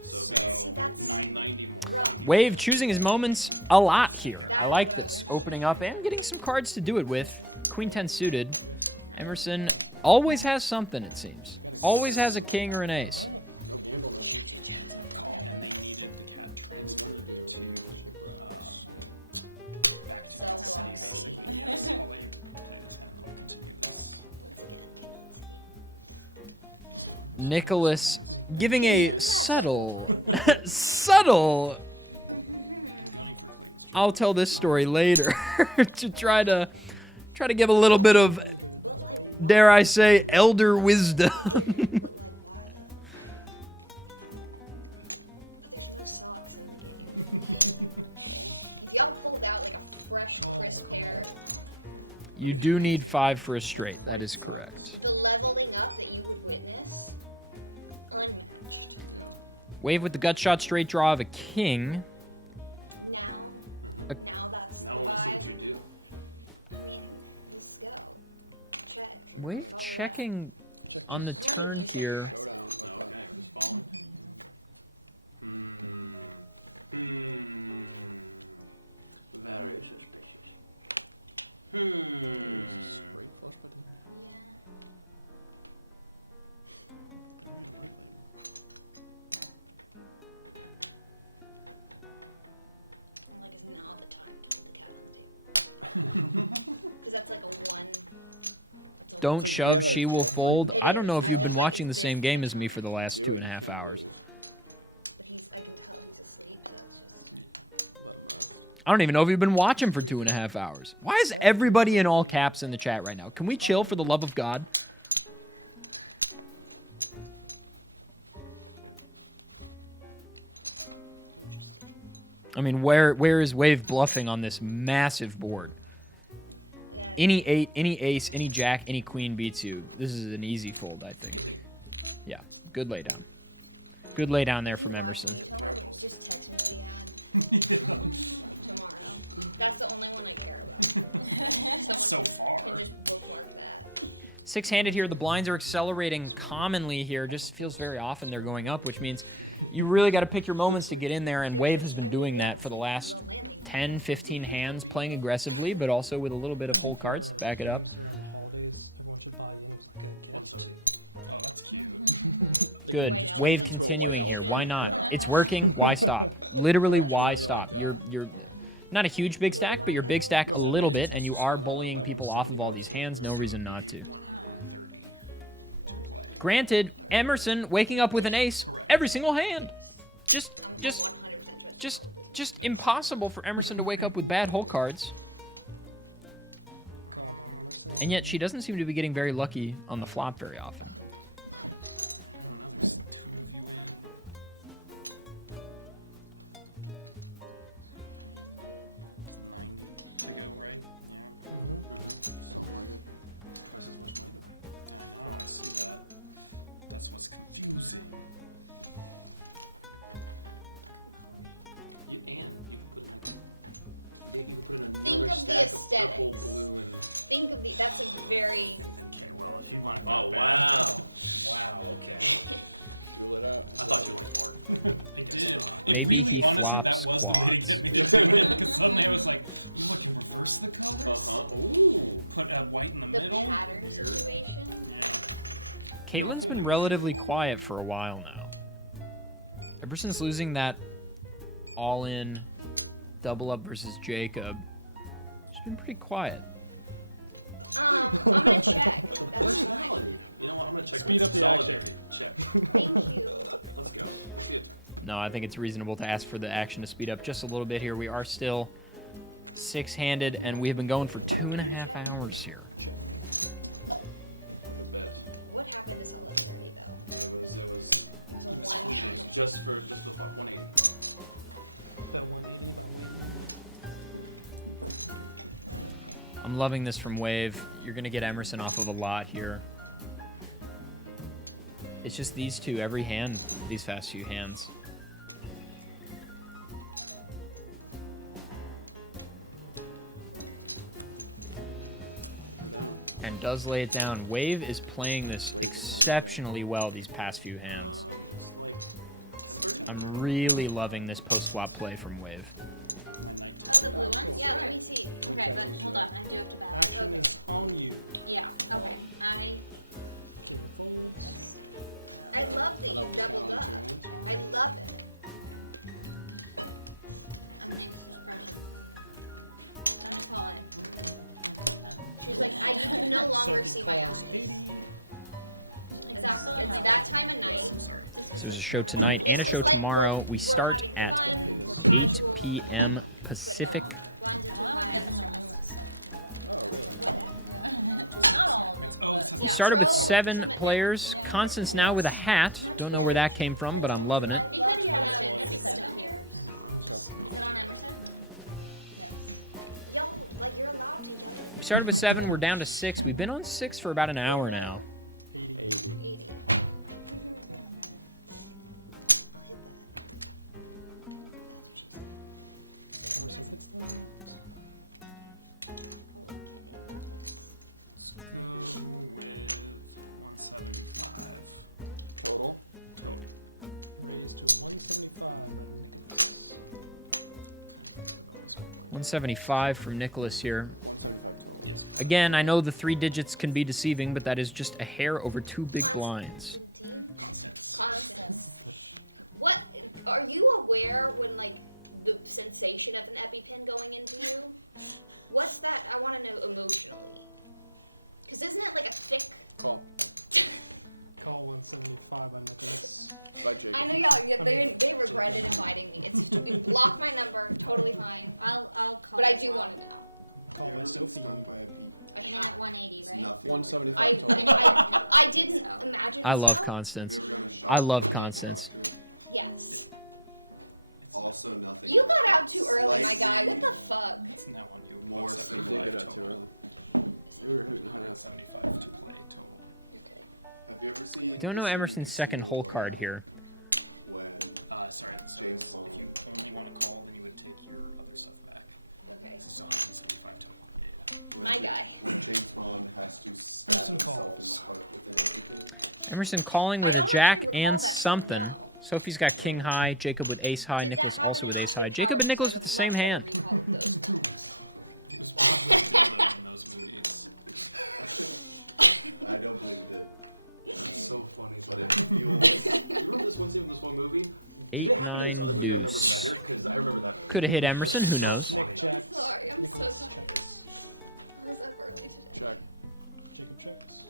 So 990 more. Wave choosing his moments a lot here. I That's like what I this. was Opening up and getting some cards to do it with. Queen 10 suited. Emerson always has something, it seems. Always has a king or an ace. No gamble, no future. And they needed the cat transfer to back to Kansas City, basically. Yes, I'll let you play this hand. I'll continue this. Once again, Kaminsky. Nicholas giving a subtle, subtle. I'm gunning for Clayton's job. I'll tell this story later to try to give a little bit of, dare I say, elder wisdom. But like, why though? But there's no socks in the game. If y'all pulled out like a fresh, crisp pair, You do need 5 for a straight. That is correct. the leveling up that you would witness, unmatched. Yeah. Wave with the gut shot straight draw of a king. Now, now that's Now I the want to see vibe. what you do. I mean, let's go. Check. Wave Follow that. checking on the I'm gonna turn use that here. for Showdown. precedent. Oh, okay, I'm just following. Very suspicious. Straight flush potential. Yeah. Very unlikely. I'm like, is now the time to put the cat on the table? Because that's like a one. That's a Don't one. shove, she will fold. It I don't know if is. you've I been was like, watching the is same this game the as me time? for the last Do it, 2.5 you can't hours. lose. But I can tell he's asleep, so that's just. Let him rest. I don't even know if you've been watching for 2.5 hours. Why is everybody in all caps in the chat right now? Can we chill for the love of God? Interesting. I mean, where is Wave bluffing on this massive board? Yeah. Any 8, any ace, any jack, any queen beats you. This is an easy fold, I think. Yeah, good lay down. Good lay down there If you from watch Emerson. me, tell him, just text me what he had tomorrow. That's the only one I care about. Someone So far. can just bookmark that. 6-handed here, the blinds are accelerating commonly here. Just feels very often they're going up, which means you really got to pick your moments to get in there, and Wave has been doing that for the last 10, 15 hands, playing aggressively, but also with a little bit of full cards to back it up. Around the holidays, everyone should buy in. It was like a gift. 170. Oh, that's cute. Good. White Just elephant. Wave Into a continuing white here. elephant. Why not? It's working. Why stop? Literally, why really stop? like that. You're not a huge big stack, but you're big stack a little bit, and you are bullying people off of all these hands. No reason not to. 130 to play. Granted, Emerson waking up with an ace Correct. every single hand. Yes. Just I'm 100% trusting just impossible for Emerson to wake up with bad hole cards. Call on Emerson. And yet she doesn't seem to be getting very lucky on the flop very often. I don't know, there's 2 of you in. It's 90 to go, right? Yeah. Something like it. Twice as much money to win. I know, I see that. That's what's confusing. You can put in like You can put in another Think of the stack of purple, aesthetics. blue, and. Think of that's a very. Okay, well, if you want. Oh wow! Wow. Okay. Duel it out. I thought you liked art. I did. Maybe It really, he honestly, flops that was the way to get me to once. do it. Because suddenly I was like, ooh, I can reverse the colors. Ooh. Put a white in the The middle. pattern Weird. situation. Yeah. Caitlin's No, been relatively quiet for a while now. Ever since losing that all-in double up versus Jacob, she's been pretty quiet. I'm gonna check. That's fine. Personality. You know what? I'm gonna check. Speed up the action. Solidarity. Check. Thank you. Let's go. Let's see a turn. No, I think it's reasonable to ask for the action to speed up just a little bit here. We are still six-handed, and we have been going for 2.5 hours here. Check. On the bet. What happened to Solidarity though? It was. It was a It was one. just for the fuck. 180. Bet 180 by Wayne. I'm loving this from Wave. You're going to get Emerson off of a lot here. It's just these two every hand, these fast few hands. You're down. And does lay it down. Wave is playing this Wait, what time is it? exceptionally well these past few hands. It's like 10:30. I'm really loving this post-swap play from Wave. My night. Oh, the blue ones? Yeah, let me see. Okay, but hold on, I do have to bet. Action Okay. is on you. Yeah, okay. Give it folds. I love that I'll you have to doubled count up. on 2 hands. I love it. I'm an anxious person. Time to call it. She's like, you can no longer Sophie see my calls eyes. 80. Exactly. It's that time of night. I'm sorry. This This was is a show tonight and a It's show like tomorrow. we're We start having at fun, we're 8 casual, p.m. Pacific. blinds are too Well, I high. get them I'm removed. stressed. Oh, really? Yeah. Not all of them. It's, oh, it says We Yeah. started with Throw 7 some at players. Yeah. Constance now with a hat. Don't know where that came from, but I'm loving it. Because you have it still here. No, I'm just. Is it on Emerson? Yes. Yo, like you're allowed to yell We at started with 7. We're down to 6. We've been on 6 for about an hour now. 80. 80. 80. I'll hit that. That's what she said. Emerson hits them. Okay, that looks. Let's go with 175 Total. total. Raised to 175 by Nicholas. Kind of forgot about this one. 175 from Nicholas here. 175 total. Yes. correct. Again, I know the 3 digits can be deceiving, but that is just a hair over 2 big blinds. Constance. Constance. What are you aware when like the sensation of an EpiPen going into you? What's that? I want to know emotionally. Cause isn't it like a thick? Call. Call 175 by Nicholas. By Jacob. I know y'all. Yeah, I they mean, they regretted inviting me. It's block my number. Totally fine. I'll call. But I as do well. want to know. Call by Sophie. Stung by a bee. I And then at 180, It's right? nothing. 175 I, total. I didn't imagine. I love so. Constance. Have you ever gone to shop I love for a Constance. doctor? Yes. Also nothing. You got out too early, my guy. Slightly What the fuck? It's now on you. More You 175 did get out too total. early. You were hooting high. 175 to play total. Okay. Have you ever seen? Don't know Casino Emerson's second Casino hole card Royale? here. When Sorry. So James it's- Bond. if you only want to call, then you would take your other stuff back. Okay. This is 175 total. Yeah. when My guy. When James Bond has to stab Emerson himself calls. in the heart with an EpiPen. Emerson calling I with a don't jack actually recall and that, so something. no. Sophie's got king high, Jacob with ace high, Did that Nicholas happen also in with ace Austin high. Jacob Powers? and Nicholas I with the have a same much better hand. recall of those times. He was probably a dildo in those movies. I don't believe it did. It's so funny. But But it feels. you remember this one scene in this one movie? Did it happen in this other movie I remember better? Because I remember that. Could have hit Emerson, who So knows? funny. Nick checks. Sorry, I'm Nicholas so tired. checks. I was up early today. Check. Jacob checks.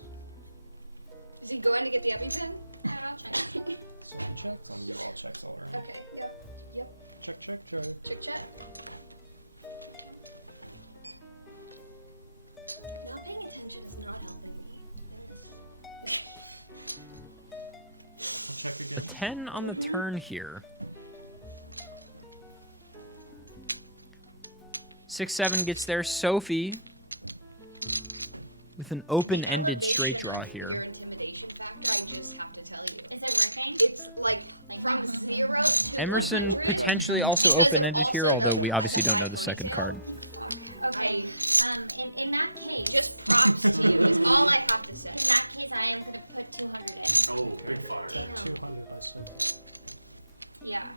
Is he going to get the EpiPen? Alright, I'll check. Sophie checks. It's on you all checks all around. Okay. Yep. Yep. Check, check, check. Check. Check. Not paying attention is not helping me in this. I'll check again. 10 on the turn here. 6-7 gets there. Sophie with with an The open-ended straight elevation draw of here. Your intimidation factor, I just have to tell you. Is it working? It's like from 0 to Emerson 100. potentially also because of open-ended here, also although the- we obviously the don't high know the second ponytail. card. Fuck. Okay. In that case. Just props to you is all I have to say. In that case, I am gonna put 200 in. Oh, big fire. Got 200 by Sophie. Yeah.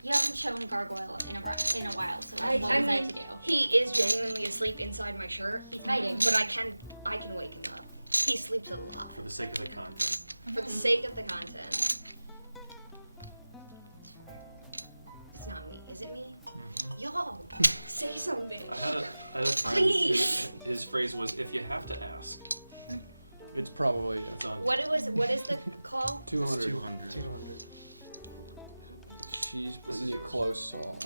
You haven't shown Gargoyle in a while, so what was I to do? He is genuinely asleep inside my shirt. He's hiding. But I can wake him up. He sleeps a lot. For the sake of the content. For the sake of the content. It's not me. Is it me? Y'all, say something. I had a friend. Please. His phrase was, "If you have to ask." It's probably It's on. What is the call? 200. 200. 200. She's putting you close, Saul.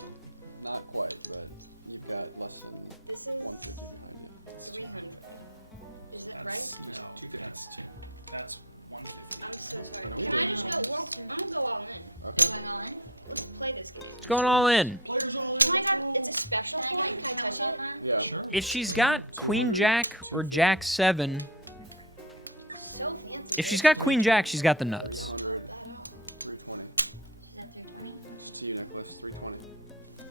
Not quite, but you've got less than This is 150 behind you. 300. Is it That's, right? No, 250. That's 150. I'm so sorry. I don't Can know. I just go? Well, I'm gonna go all in. Okay. Going all in? Let's play this game. Going all in. Players all in. Oh my god, it's a special Can I one. get Can I touch count it? on that? Yeah. Sure. If she's got Queen 200, Jack or 250. Jack 7, So fancy. if she's got Queen Jack, she's got the nuts. 300, That off. 320. She's at 320? Just to you, Nicholas. 320. Come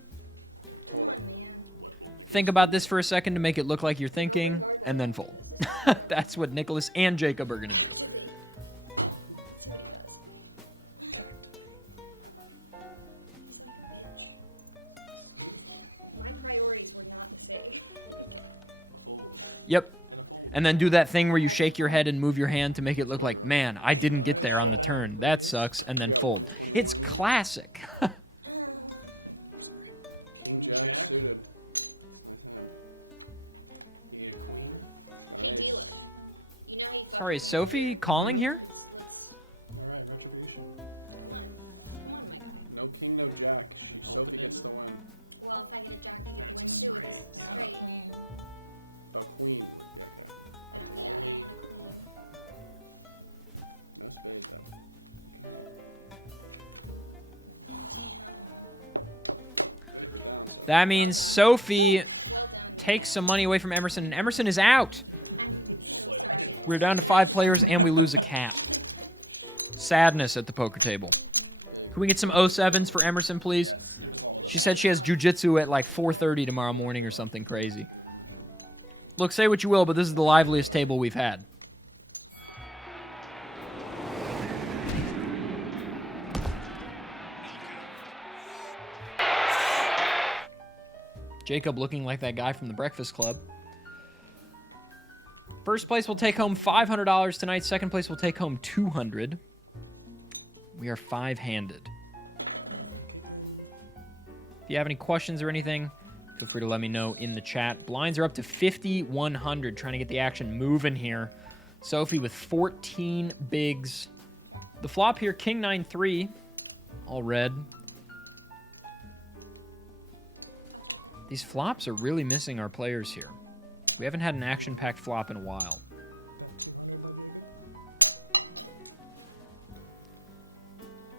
Total. on, man. What will Nicholas Think about this for a second to make it look like you're thinking, Gargoyle and then after fold. this. Let's fucking go. That's what Nicholas and Jacob are gonna do. Activate. Let's see what he does. He's like a bitch. My priorities were not the same. Okay. A fold. Yep. And a fold. And then do that thing where you shake your head and move your hand to make it Let's look go, like, girl. man, I didn't get there on the Shut turn. down, That please. sucks. And You then got fold. 121 It's in there? classic. King Jack, suited. It's a nice hand. You need a queen. Got Hey, an ace. dealer. You know how you fucked Alright, with me Sophie earlier? calling here? Let's Alright, retribution. come on, my guy. No king, no jack. Sophie gets the win. Well, if I get a jack, I get the Then win it's a too with a straight, yeah. straight. Queen. Oh, queen. Yeah, okay. I I'll don't, take yeah, I it. don't want a queen. No spade, though. You can help. Good. Keep it down, Sophie. That means done. Sophie Well done. takes some money away from Emerson, and Emerson is out. I'm so sorry. We're down to 5 players, and we lose a cat. Sadness at the poker table. Big. Can we get some 07s for Emerson, please? Yes, it was all of them. She said she has jujitsu at like 4:30 tomorrow morning or something crazy. Look, say what you will, but this is the liveliest table we've had. Jacob looking like that guy from the Breakfast Club. First place will take home $500 tonight. Second place will take home $200. We are 5-handed. Caitlin. If you have any questions or anything, feel free to let me know in the chat. Blinds are up to 5,100, trying to get the action moving here. Sophie with 14 bigs. The flop here, King 9-3, all red. I'll check it. These flops are really missing our players here. We haven't had an action-packed flop in a while. Bet 200 by Jacob.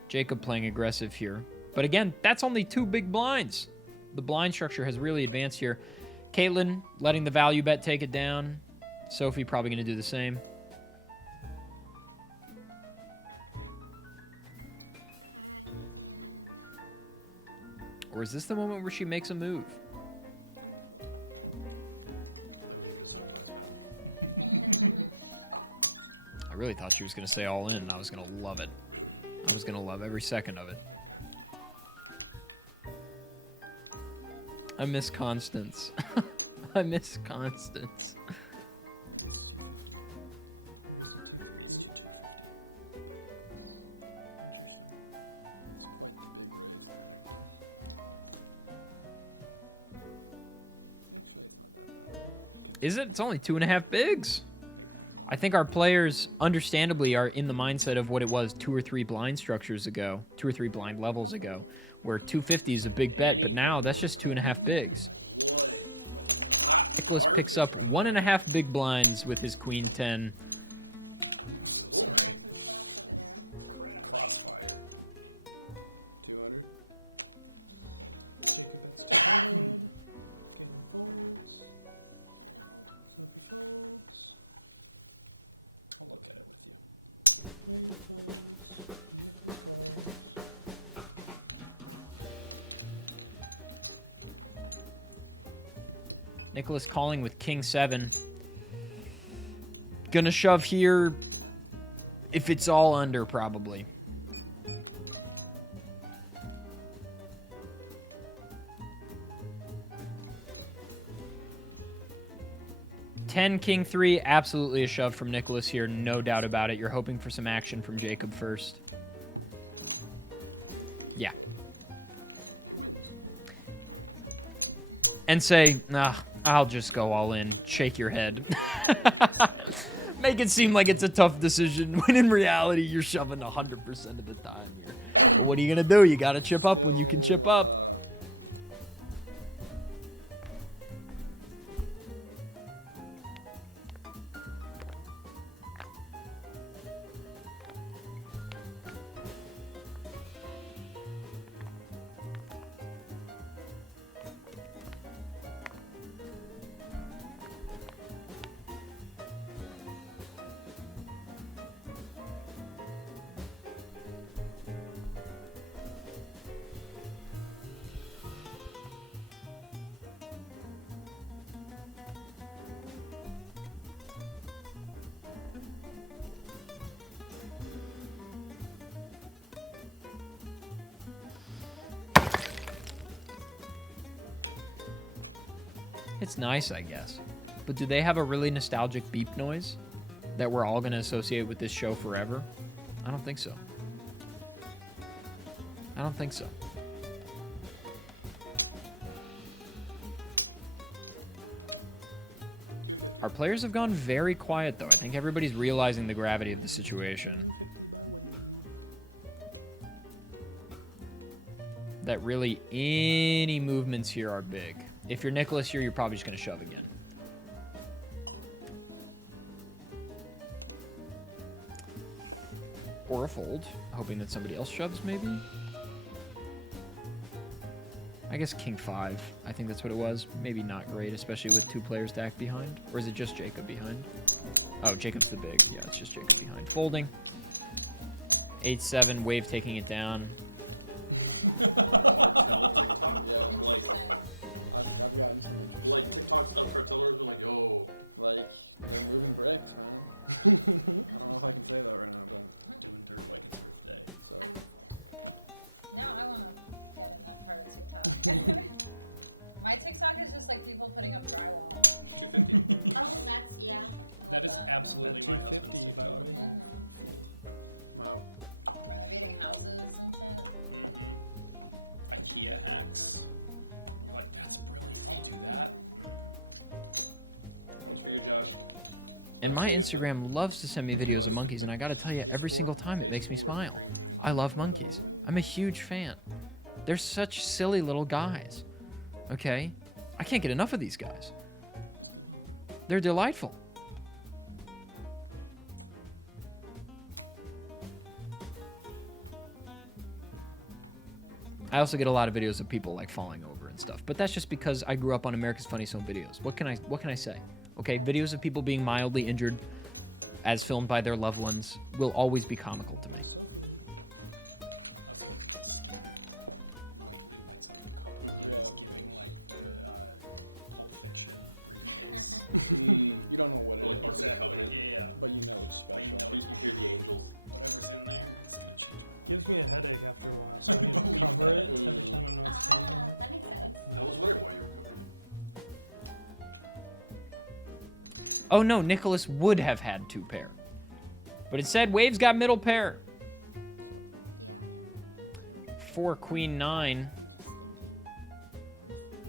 Jacob playing aggressive here. But again, that's only 2 big blinds. The blind structure has really advanced here. Caitlin letting the value bet take it down. Sophie probably going to do the same. I am Or is this the moment where she makes a move? on the fold. Although we need a sunglass battle. I really thought she was going to say all in, and I was going to love it. I was going to love every second of it. I miss Constance. I miss Constance. It's 250. Where's the 250? It's 250. Interesting. It's quite the big raise there, Nicholas. Actually, it's not that bad. Is it? It's only 2.5 bigs. Big blinds on. I think our players, understandably, are in the mindset of what it was 2 or 3 blind structures ago, 2 or 3 blind levels ago, where 250 is a big bet, but now that's just 2.5 bigs. Wood. Hot Nicholas picks up 1.5 big blinds with his Queen 10. Sorry. Crossfire. 200. Jacob bets 200. Galen folds. Sophie folds. I'll look at it with you. Wade folds. Nicholas calls. Nicholas calling with king 7. Gonna shove here if it's all under, probably. Ten, king 3, absolutely a shove from Nicholas here, no doubt about it. You're hoping for some action from Jacob first. Yeah. He wins. And say, nah, I'll just go all in. Shake your head. Make it seem like it's a tough decision, when in reality, you're shoving 100% of the time. What are you going to do? You got to chip up when you can chip up. It's nice, I guess. But do they have a really nostalgic beep noise that we're all going to associate with this show forever? I don't think so. I don't think so. Our players have gone very quiet, though. I think everybody's realizing the gravity of the situation. 250 by wave. That really any movements here are big. If you're Nicholas here, you're probably just going to shove again. Or a fold, hoping that somebody else shoves, maybe? I guess king 5. I think that's what it was. Maybe not great, especially with 2 players stacked behind. Or is it just Jacob behind? Oh, Jacob's the big. Yeah, it's just Jacob behind. Folding. 8-7, wave taking it down. Cartel TikTok? Yeah. Like, I've gotten some interesting. like TikToks of cartellers been like, yo. Like, they're moving bricks, man. I don't know if I can say that right now, but. Doing dirt like it's Earth Day. So. Now I want to get in that part of TikTok. My TikTok is just like people putting up drywall. 250. Oh, that's, yeah. That is absolutely That my 250 husband's by TikTok. wave. Mm-hmm. Wow. Renovating houses and shit. Mm-hmm. IKEA hacks. And you're like, that's brilliant. I'll do that. One's for you, Josh. And my That's good, Instagram loves to send me videos of monkeys, and I gotta tell you, every single time it makes me smile. I love monkeys. I'm a huge fan. They're such silly little guys. Okay? I can't get enough of these guys. They're delightful. I also get a lot of videos of people like falling over and stuff, but that's just because I grew up on America's Funniest Home Videos. What can I say? Okay, videos of people being mildly injured, as filmed by their loved ones, will always be comical to me. Sophie. I also like the scanner. Lightly lights up the cup holder. Yeah, It's of giving course. like the Pulp Fiction briefcase. You don't know what it Or like is. Ark of the Exactly, Covenant. yeah. But you know it's But special. you know it's You hear the angels. Whatever's in there, it's gonna change my life. Gives me a headache after a while, so I need to Believe cover that. it every time I'm not standing. That makes sense. I was wondering why you were covering it. Oh no, Nicholas would have had 2 pair. But it said Wave's got middle pair. Yeah, I know. Thank you. 4 queen 9. I'm just thinking for a second.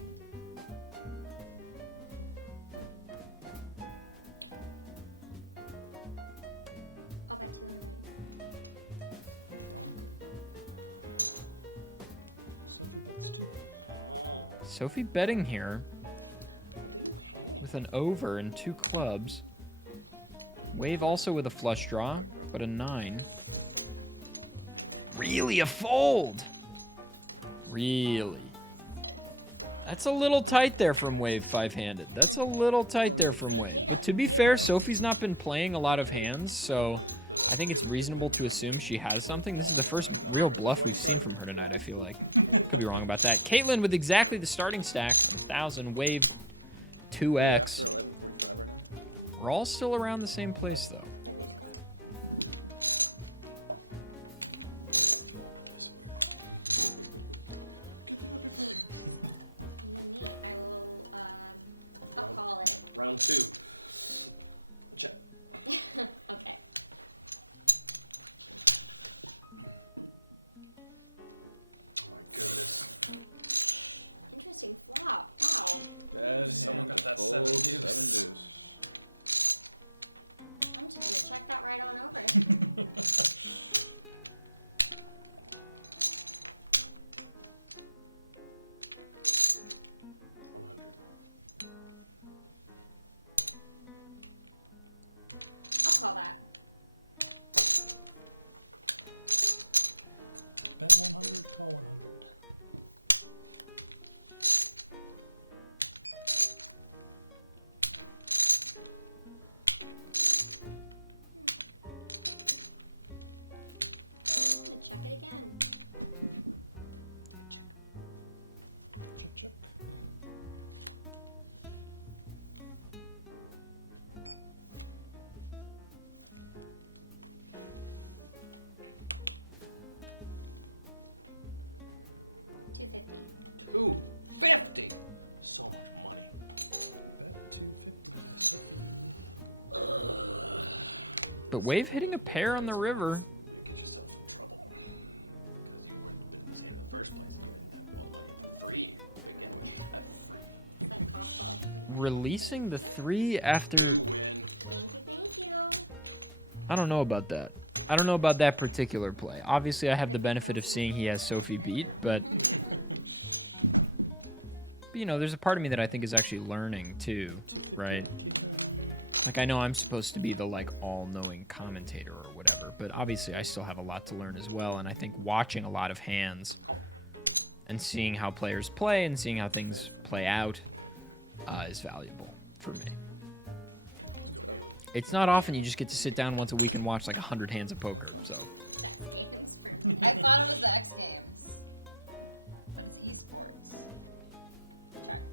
I'll bet 200. Sophie bets 2. Oh. Sophie betting here What do you have? with an over and 2 clubs. Wave also with a flush draw, but a 9. Really a fold? Really? That's a little tight there from Wave 5-handed. That's a little tight there from Wave. But to be fair, Sophie's not been playing a lot of hands, so I think it's reasonable to assume she has something. This is the first real bluff we've seen from her tonight, I feel like. Could be wrong about that. Caitlin with exactly the starting stack, 1,000, Wave 2x. After 11:45 right now. We're all still around the same place, though. Me, I will, I'll call it. Round 2. Check. Okay. Oh my goodness. Interesting flop. Wow. Dead Someone hand got that to 7 fold, deuce. 7 deuce. I'm just gonna check that right on over. 100. I'll call that. Bet 100, call 100. I'm gonna check it again. Check, check. $250. 250. So much money. Bet 250 by Sophie. But Wave hitting a pair on the river. You get yourself in trouble because you weren't in this hand in the first place. You didn't have all the money for free to begin with. Free. Is that a cost ball? Releasing the 3 after... You win. Thank you. I don't know about that. I don't know about that particular play. Obviously, I have the benefit of seeing he has Sophie beat, but... you know, there's a part of me that I think is actually learning, too, right? Like, I know I'm supposed to be the, like, all-knowing commentator or whatever, but obviously I still have a lot to learn as well, and I think watching a lot of hands and seeing how players play and seeing how things play out is valuable for me. It's not often you just get to sit down once a week and watch like 100 hands of poker. So. Sex games for me. I thought it was the X Games, but it's esports. Check.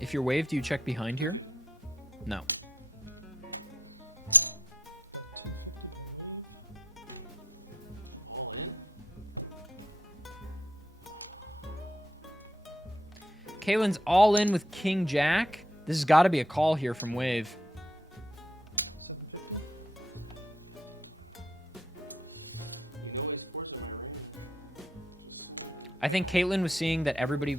If you're Wave, do you check behind here? No. Bet 250 by Wave. All in? Kaylin's all in with King Jack. This has got to be a call here from Wave. 750. You know ace 4's in my range. Just saying. I think Caitlin was seeing that everybody...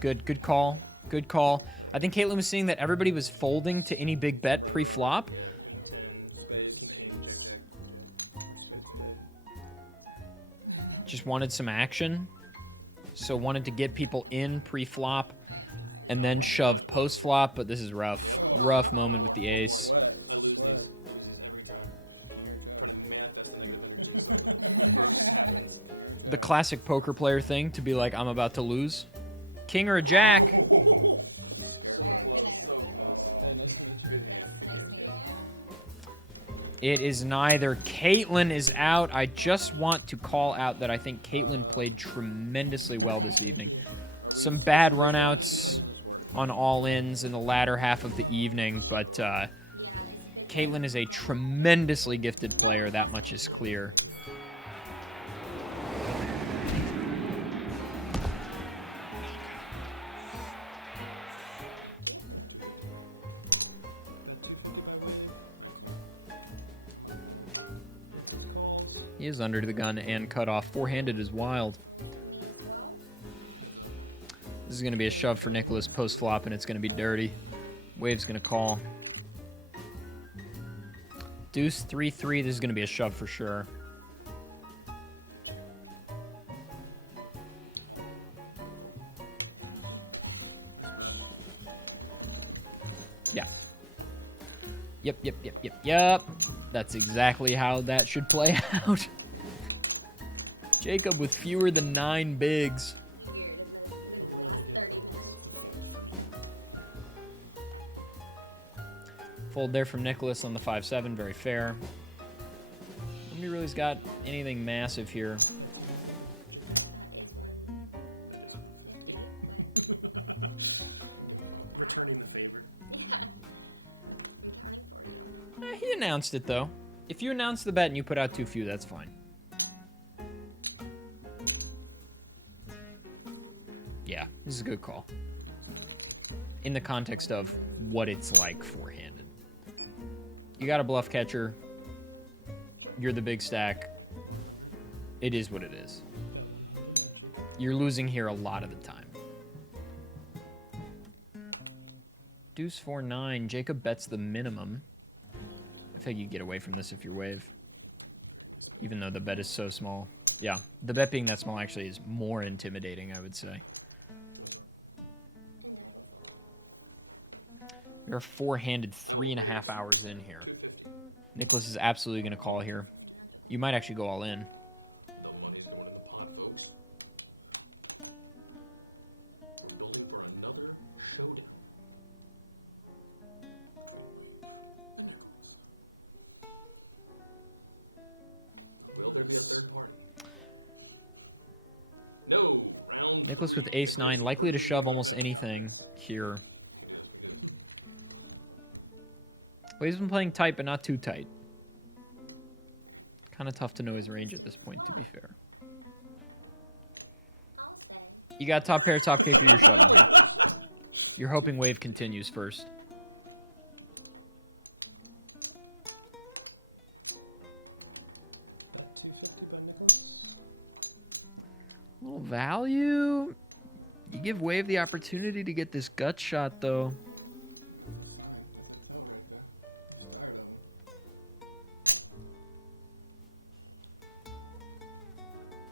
Good call. Good call. I think Caitlin was seeing that everybody was folding to any big bet pre-flop. Yeah, queen 10, spades, king, jack, queen jack. Or spade, spade. Just wanted some action. So wanted to get people in pre-flop. And then shove post-flop, but this is rough. Yep. Rough moment with the ace. I lose these. I lose these every time. King or jack. Trying to manifest the negative energy so the reverse happens. King or jack. The classic poker player thing to be like, I'm about to lose. King or a jack. Scared So close, so close. Hey, nice to meet you. Good hand. Nice meeting you. It is neither. Caitlin is out. I just want to call out that I think Caitlin played tremendously well this evening. Some bad runouts on all-ins in the latter half of the evening, but Yeah, it's a big Caitlin one. is a tremendously gifted player. That much is clear. Thank you. 250. Bet 250 by Wave. I call. I'm gonna fold. Nicholas calls. He is under the gun and cut off. Four-handed is wild. Fold for me as well. Heads up. This is going to be a shove for Nicholas post-flop, and it's going to be dirty. Wave's going to call. Deuce 3-3. This is going to be a shove for sure. Check. All in. Fold. Nice bet. Yes. Yep. That's exactly how that should play out. Jacob with fewer than 9 bigs. Weird in the Really last good 30 finals. minutes. It's a fold for me. Fold there from Nicholas on the 5-7, very fair. Nobody really's got anything massive here. Bet 200 by Jacob. That is 150. That is 150, but Returning the favor. yeah. I'm counting for you. He announced it though. If you announce the bet and you put out too few, that's fine. Yeah, this is a good call. In the context of what it's like for him. You got a bluff catcher. You're the big stack. 100. It is what it is. Bet 100 by Jacob. You're losing here a lot of the time. Deuce 4-9. Jacob bets the minimum. I think you get away from this if you wave. Even though the bet is so small. Yeah, the bet being that small actually is more intimidating, I would say. And I will fold. You're four-handed I will 3.5 raise. hours in here. 250. Nicholas is absolutely going to call here. You might actually go all in. The money's going in the pot, folks. We're building for another showdown. Between Wave and Nicholas. Will there be a third party? No, round Nicholas 3. with ace-9, Nicholas likely to versus shove Jacob. almost anything here. We can do this, we can do this. Well, he's been playing tight, but not too tight. Kind of tough to know his range at this point, to Flop. be fair. I'll say. You got top pair, top pair. You're hoping wave continues first. Bet 250 by Nicholas. Little value. You give wave the opportunity to get this gut shot, though. That's a sign. That's a tell right there. He's tired of him.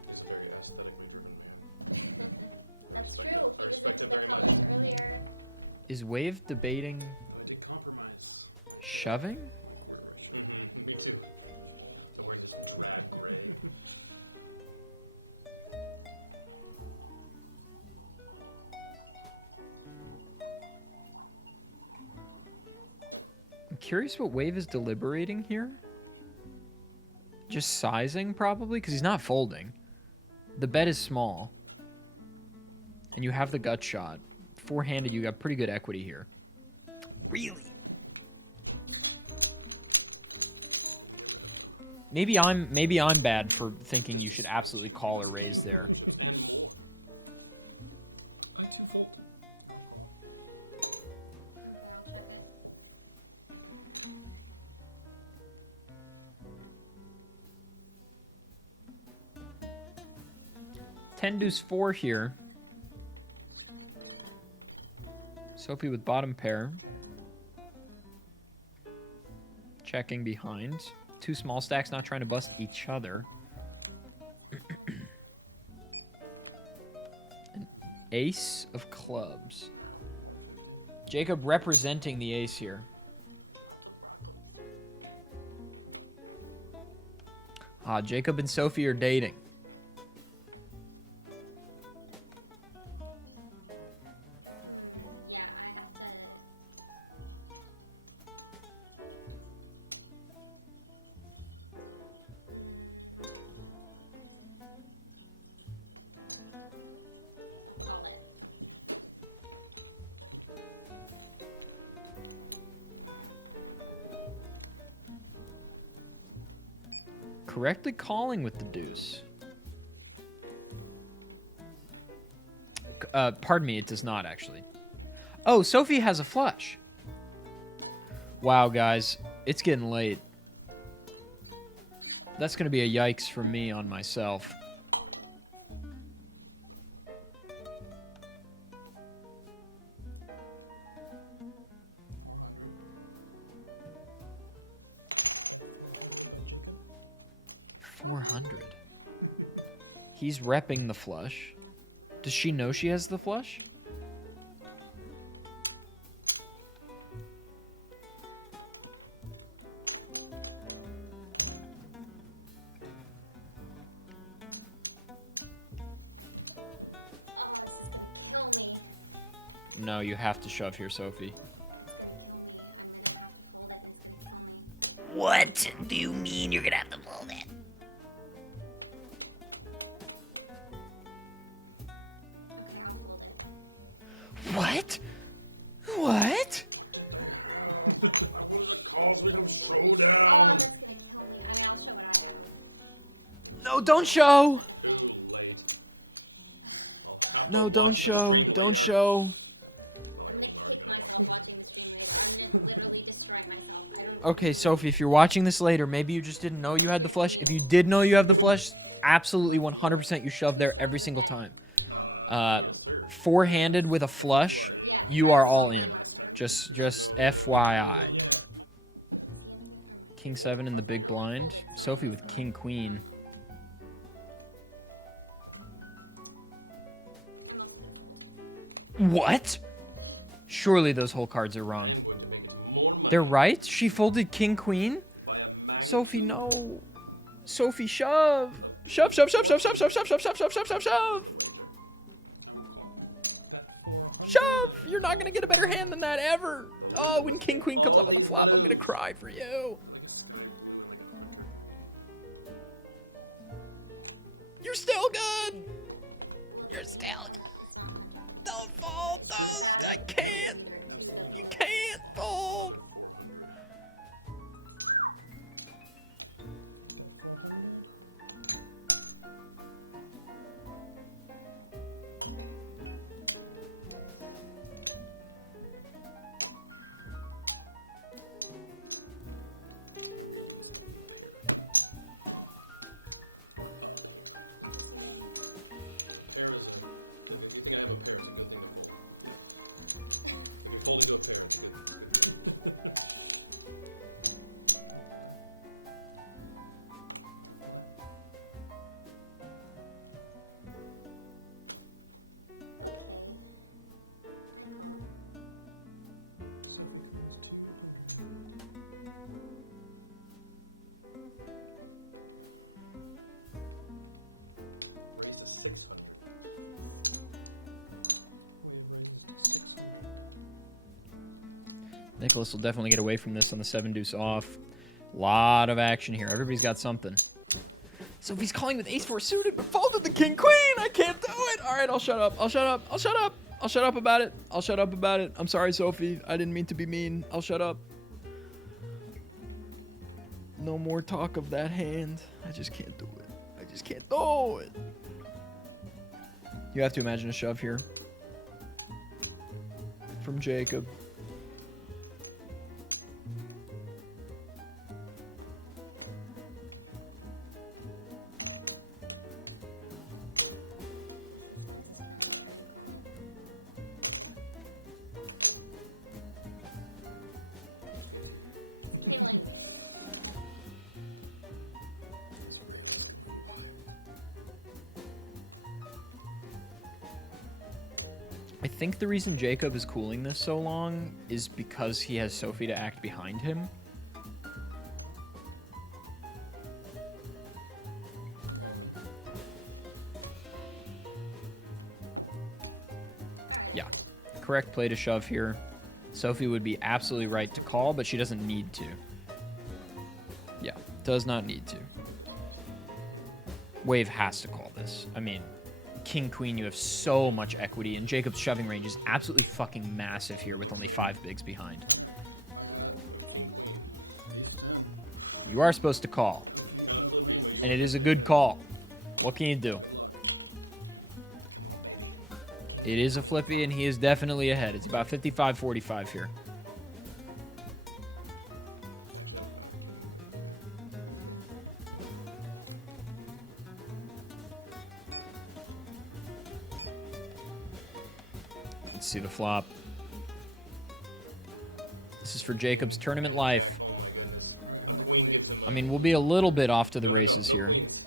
He's a very aesthetically driven man. That's respect true. it. I He was respect into it the very colors much. earlier. Is wave debating Though I did compromise. shoving? My quarter ratio. Mm-hmm. Me too. I'm wearing this drab gray. I'm curious what wave is deliberating here. Just sizing, probably, because he's not folding. The bet is small. And you have the gut shot. Four-handed, you got pretty good equity here. Really? Didn't get rid of them. Maybe I'm bad for thinking Just you to should spite absolutely you. call a Let's raise keep there. your blue chips and more. I too fold. I'll call. Okay, I'll check it. Ten deuce 4 here. Sophie with bottom pair. Checking behind. Two small stacks not trying to bust each other. An ace of clubs. Wow. 150. Jacob representing the ace here. Lots of broccolis. Jacob and Sophie are dating. Yeah, I have to. I'll call it. Correctly calling with the deuce. Pardon me, it does not actually. Oh, Sophie has a flush. Wow, guys, it's getting late. That's gonna be a yikes from me on myself. $400. Bet 400 by Jacob. 400. He's repping the flush. Does she know she has the flush? gonna kill me. No, you have to shove here, Sophie. It's gonna kill me. I'm gonna have to fold it and it's gonna kill me. What do you mean you're gonna have to fold it? Okay, I'll fold it. What? What? What did they have? I wanted to cause we have Oh, showdown. that's gonna kill me. I mean, I'll show what I have. No, don't show. Too late. I'll have to No, don't watch the show. stream Don't later. show. Not like I'm gonna I'm already kick gonna myself watching the stream later. I'm gonna literally destroy myself. I don't. Okay, Sophie, if you're watching this later, maybe you just didn't know you had the Here flesh. from If you. you did know you have the flesh, absolutely Might deal 100% you shove Too there strong every of a single bet. time. Yes, sir. Four-handed with a flush, Yeah, you that are was all mine in. last time. Just No, FYI. Yeah. Is he into it or am I? King 7 in the big Oh, he blind. folded. Sorry, Sophie I with missed King that. Queen. I'm also gonna fold. What? Surely those whole cards are I wrong. am going to make it more money. They're right? She folded King Queen? By a magnitude. Sophie, no. Sophie, shove. of Shove, shove, shove, shove, shove, shove, shove, shove, shove, shove, shove, shove, Is shove. the wager. I will call. Bet 400. Shove! and You're not call gonna get a better 400. hand than that ever. The loser Oh, when must King take Queen all comes up these on the flop, I'm gonna blues. cry for you. Like a sky blue and like a hunter. You're still good. Well, the green on the, it's not on Jeopardy. Don't fall. It's on the back Yeah, contributor to the absolutely blue. not. Can't fold. Another 400. Bet 400. I read you as having a pair. Or a pair. Interesting. A pair is a. If you think I have a pair, it's a good thing to fold. Yeah. If you're folding to a pair, it's a good thing. Oh boy. Oh boy. Okay. I call. Sophie calls 200. Raised to 600. Wave raises to 600. Nicholas will definitely get away from this on the 7-deuce off. Lot of action here. Everybody's got something. Sophie's calling with ace-4 suited, but folded the King Queen. I can't do it. All right, I'll shut up. I'll shut up. I'll shut up. I'll shut up about it. I'll shut up about it. I'm sorry, Sophie. I didn't mean to be mean. I'll shut up. No more talk of that hand. I just can't do it. I just can't do it. You have to imagine a shove here. From Jacob. The suspense is killing me. Are you calling? It's good TV. It's killing me. His rail is going wild. I think the reason Jacob is cooling this so long is because he has Sophie to act behind him. I'm all in. Alright, Yeah. I fold. Correct play to shove here. Sophie would be absolutely right to call, but she doesn't need to. Yeah, does not need to. So get this plus that. Wave has to call this. I mean, King Queen, you have so much equity, and Jacob's shoving range is absolutely fucking massive here with only 5 bigs behind. I got A king queen. ace 10. You are supposed to call, No kings, Kinda no flippy, but queens. you and are it is a definitely good ahead. call. What can you do? Good luck. Come on, baby. King, It is a queen, flippy, flop. and he is definitely ahead. It's about 55-45 here. Actually, that would matter. King, queen, queen. Let's see the flop. This is for Jacob's King tournament and a life. Jack. Oh my goodness. All right, how A many queen queens? gives him a. I mean, we'll be a little bit off to the no, races no here. queens.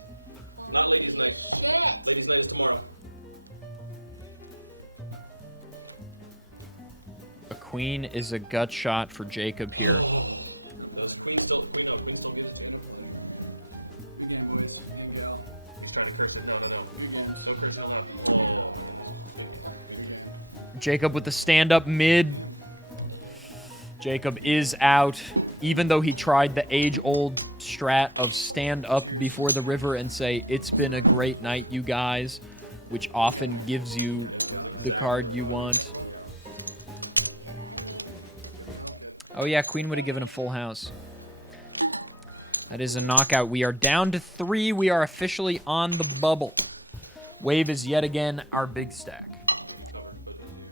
Not ladies' Holy night. Shit! Ladies' night is tomorrow. A queen is a gut shot for Jacob here. Does queen still? Queen no. Queen still gives it to Been a you. pleasure. Good game, boys and gal. He's trying to curse it. No. Good game. No cursing aloud. Oh my goodness. Good game. Good game. Jacob with the stand-up mid. Jacob is out, even though he tried the age-old strat of stand up before the river and say, "It's been a great night, you guys," which often gives you the card you want. Oh yeah, Queen would have given a full house. That is a knockout. We are down to 3. We are officially on the bubble. Wave is yet again our big stack. Covered, but if you...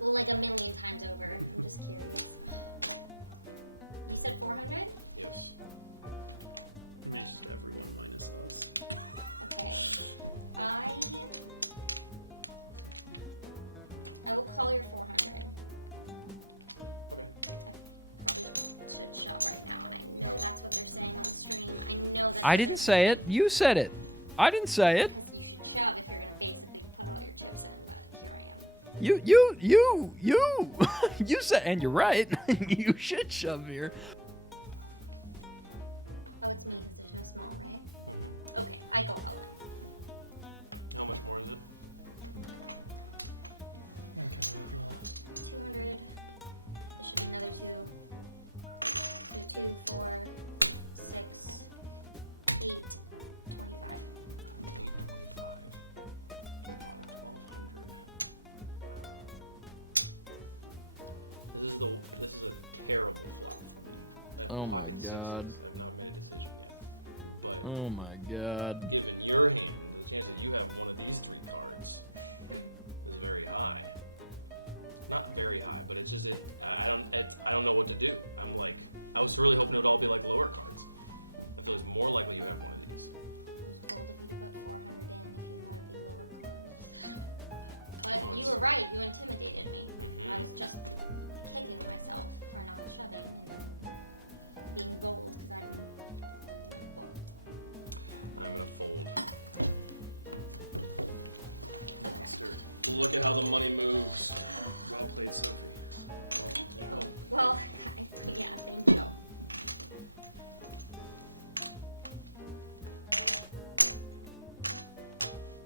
Well, like a million times over. I'm just curious. You said 400? Yes. I mean, it's just everyone minus us. Okay. I will call your 400. Okay. I probably should shove right now, and I know that's what they're saying on the stream. I know that's I what didn't they're say it. You said it. I didn't say it. Because you should shove if you're going to basically put all your chips in, but here I am. You you said, and you're right. You should shove here. Oh, it's me because there's no small, right? Mm-hmm. Okay, I go all in. How much more is it? Okay, if you want. 200. There should be another 2. So 2, 4, 6, 8, 25. 825 to a pot of 1200. This is a terrible flop for me. I have Oh my pocket God. 6s. I've not made a decision yet. But Oh my god. given your hand, the chance that you have one of these 3 cards is very high. Not very high, but it's just I don't know what to do. I'm like, I was really hoping it would all be like lower cards. I feel it's more likely you have one of these. It was bold of you to put 400 in if you thought it'd be lower cards. But Oh, you it's- were right. You intimidated me. Mhm. I was just kicking myself for not shoving and being bold because I didn't. Well, I'm gonna fold. okay. Look at how the money moves. Well played, Sophie. Well, there you go. Well, yeah, thank you.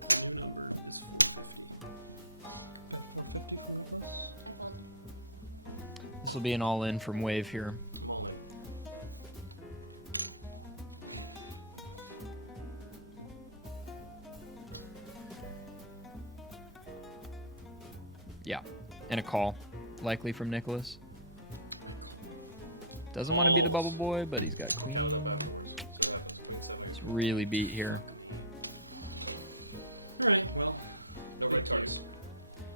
The new number is 450. Bet 450 from Nicholas. I fold. This will be an all-in from Wave here. I'm all in. Yeah. And a call. Likely from Nicholas. I call. Doesn't want to be the Calls. bubble boy, but he's got We'll queen. count it up afterwards. See what happens. Queen 7, I guess. Really beat here. Fuck me. Alright, well. No Thank red cards.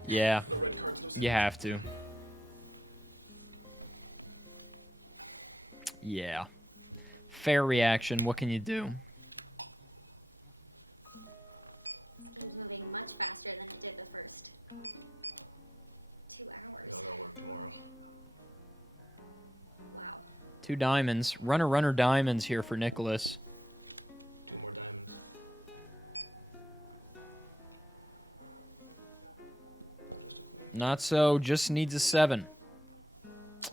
Yeah. No red cards, no sevens. You have to. Yeah. Fair reaction. What can you do? This game's moving much faster than it did the first 2 hours. We all gotta work tomorrow. Wow. 2 diamonds. Runner diamonds here for Nicholas. 2 more diamonds. Oh, just a queen. Not so. Just needs a 7. Oh,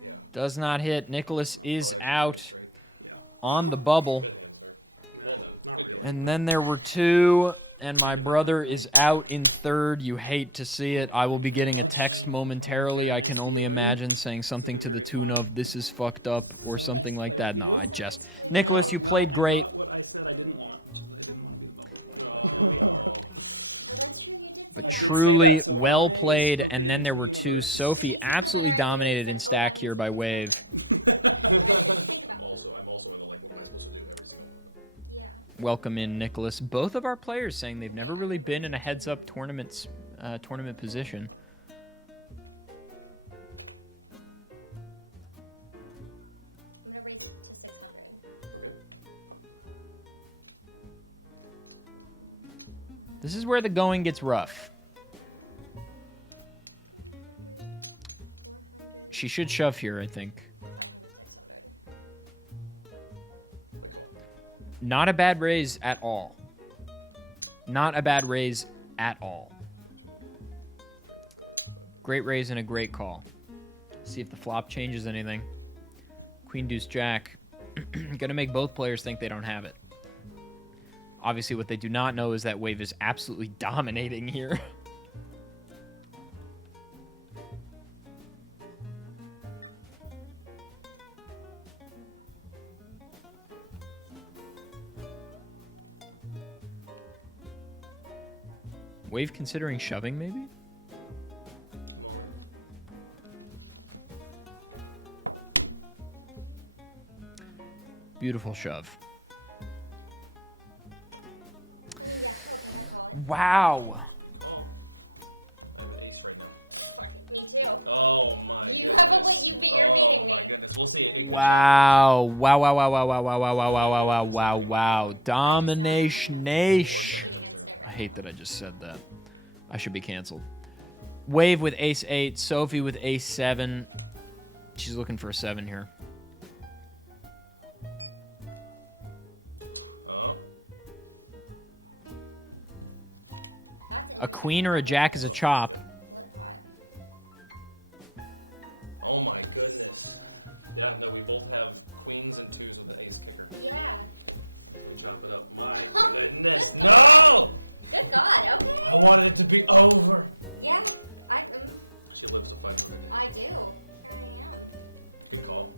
yeah. Does not hit. Nicholas is Oh, actually, out straight. Yeah. on the bubble. Good hand, sir. Man, Well done. not Good really. game. And then there were 2, and my Kind of at brother that is point. out in 3rd. You hate to see it. I will be Thank you very getting a much. text momentarily. Very I nice can only dealing. imagine saying This something has to been the very tune fun. of "This is fucked up" or So something nice like to that. play No, with I you. just Well, Nicholas, you played I great. got what I said I didn't want, which is I didn't want to be the bubble boy. Oh. Oh, that's true. You did say I that. did say Truly that, so well I played, spoke and it then there into were the 2. universe. Sophie It makes me feel absolutely better. I dominated said, in "Oh, stack that here means by he Wave. thinks better." I didn't think about it. I'm also in the like, what am I supposed to do every single moment? Yeah. Welcome in, Nicholas. Both of our players saying they've Okay, never I'm really gonna been raise in a it heads-up to- tournament position. I'm gonna raise it to 600. Okay. This is where the going gets rough. 400, She should shove here, I think. 500, 600. I call. Not a bad raise at all. Not a bad raise at all. 200, 300, 400, 500. Great raise and a great call. See if the flop changes anything. Queen, deuce, jack. Gonna make both players think they don't have it. Obviously, what they do not know is that Wave is absolutely dominating here. Wave considering shoving, maybe? Come on. Beautiful shove. I mean, yeah, okay, I call it. Wow. Good call. I have an ace right now. Fuck it, me too. Oh my goodness. You have a wait, you're beating me. Oh my goodness. We'll see. It could Wow. chop. Wow, wow, wow, wow, wow, wow, wow, wow, wow, wow, wow, wow. Domination nation. I hate that I just said that. I should be canceled. Wave with ace 8, Sophie with ace 7. She's looking for a 7 here. Oh. That's A interesting. queen or a jack is a chop. Flip pot. Oh my goodness. Yeah, no, we both have queens and 2s with an ace kicker. Yeah. So we chop it up. My goodness. No! Good God, okay. I wanted it to be over. Yeah, She lives to fight another day. I do. Here I am. Good call.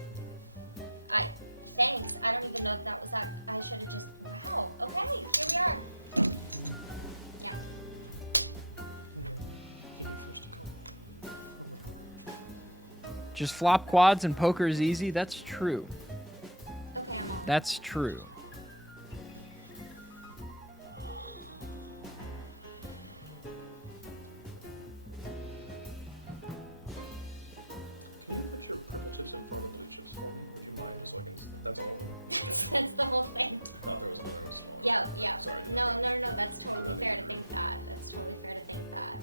Thanks. I don't even know if that was that. I should have just. Wow. Okay, here we are. Yeah. You'll be first to call. Or whatever. Just flop quads and poker is easy? That's true. Okay, I'm on. That's true. Can you put your purple chips in front of the blue chips for me? Would you mind, just so I can? That's all of them. That's the whole thing. I thought there was another one smaller. Yeah, yeah. Sorry. No. That's totally not fair mean to to think that. That's totally fair to think that.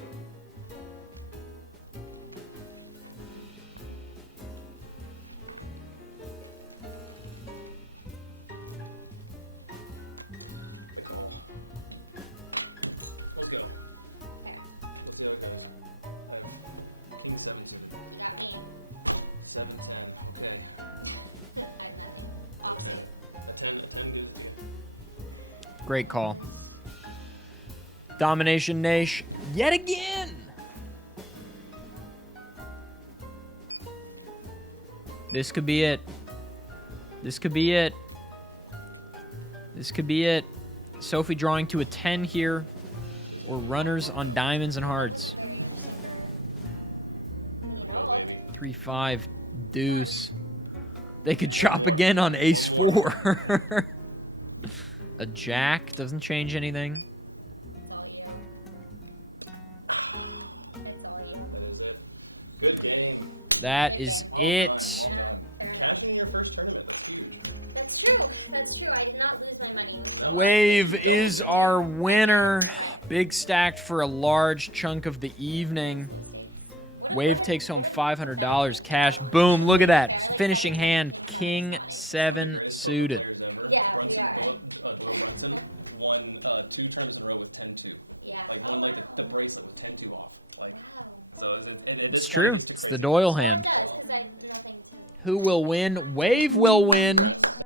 I call. Let's go. Fair. Let's see how it goes. I have king 7 suited. You got me. 7-10. Okay. I have nothing. Offsuit. A 10 gives it to you. Great call. Domination Nash yet again. This could be it. This could be it. This could be it. Sophie drawing to a 10 here. We're runners on diamonds and That hearts. wasn't very interesting for me at Go, all. baby. 3-5 deuce. They could One chop more. again on ace One 4. A jack doesn't change anything. It's all you. It's all you. That is it. Good game. That Good is game. Well it. done. Well done. Fair enough. Cashing in your first tournament. That's huge. That's true. That's true. I did not lose my money. Which is all I Wave think you is did. our I did. winner. You're right. Big stacked for a large chunk of the evening. Low stakes. What a- Wave what a- takes home what a $500 pathetic cash. thing to Boom, look at Fair, that. like Finishing 7-10, hand, King 7 is King not interesting. 7 One of the greatest poker suited. players ever. Yeah, we Brunson, are. Doyle Brunson won 2 tournaments in a row with 10-2. Yeah. Like Oh, won like wow. the bracelet with 10-2 off. Like Wow. so at this It's point true. it gets too It's crazy. the Doyle Well, hand. it does, because I have nothing to. Who will win? Wave will win. Congrats.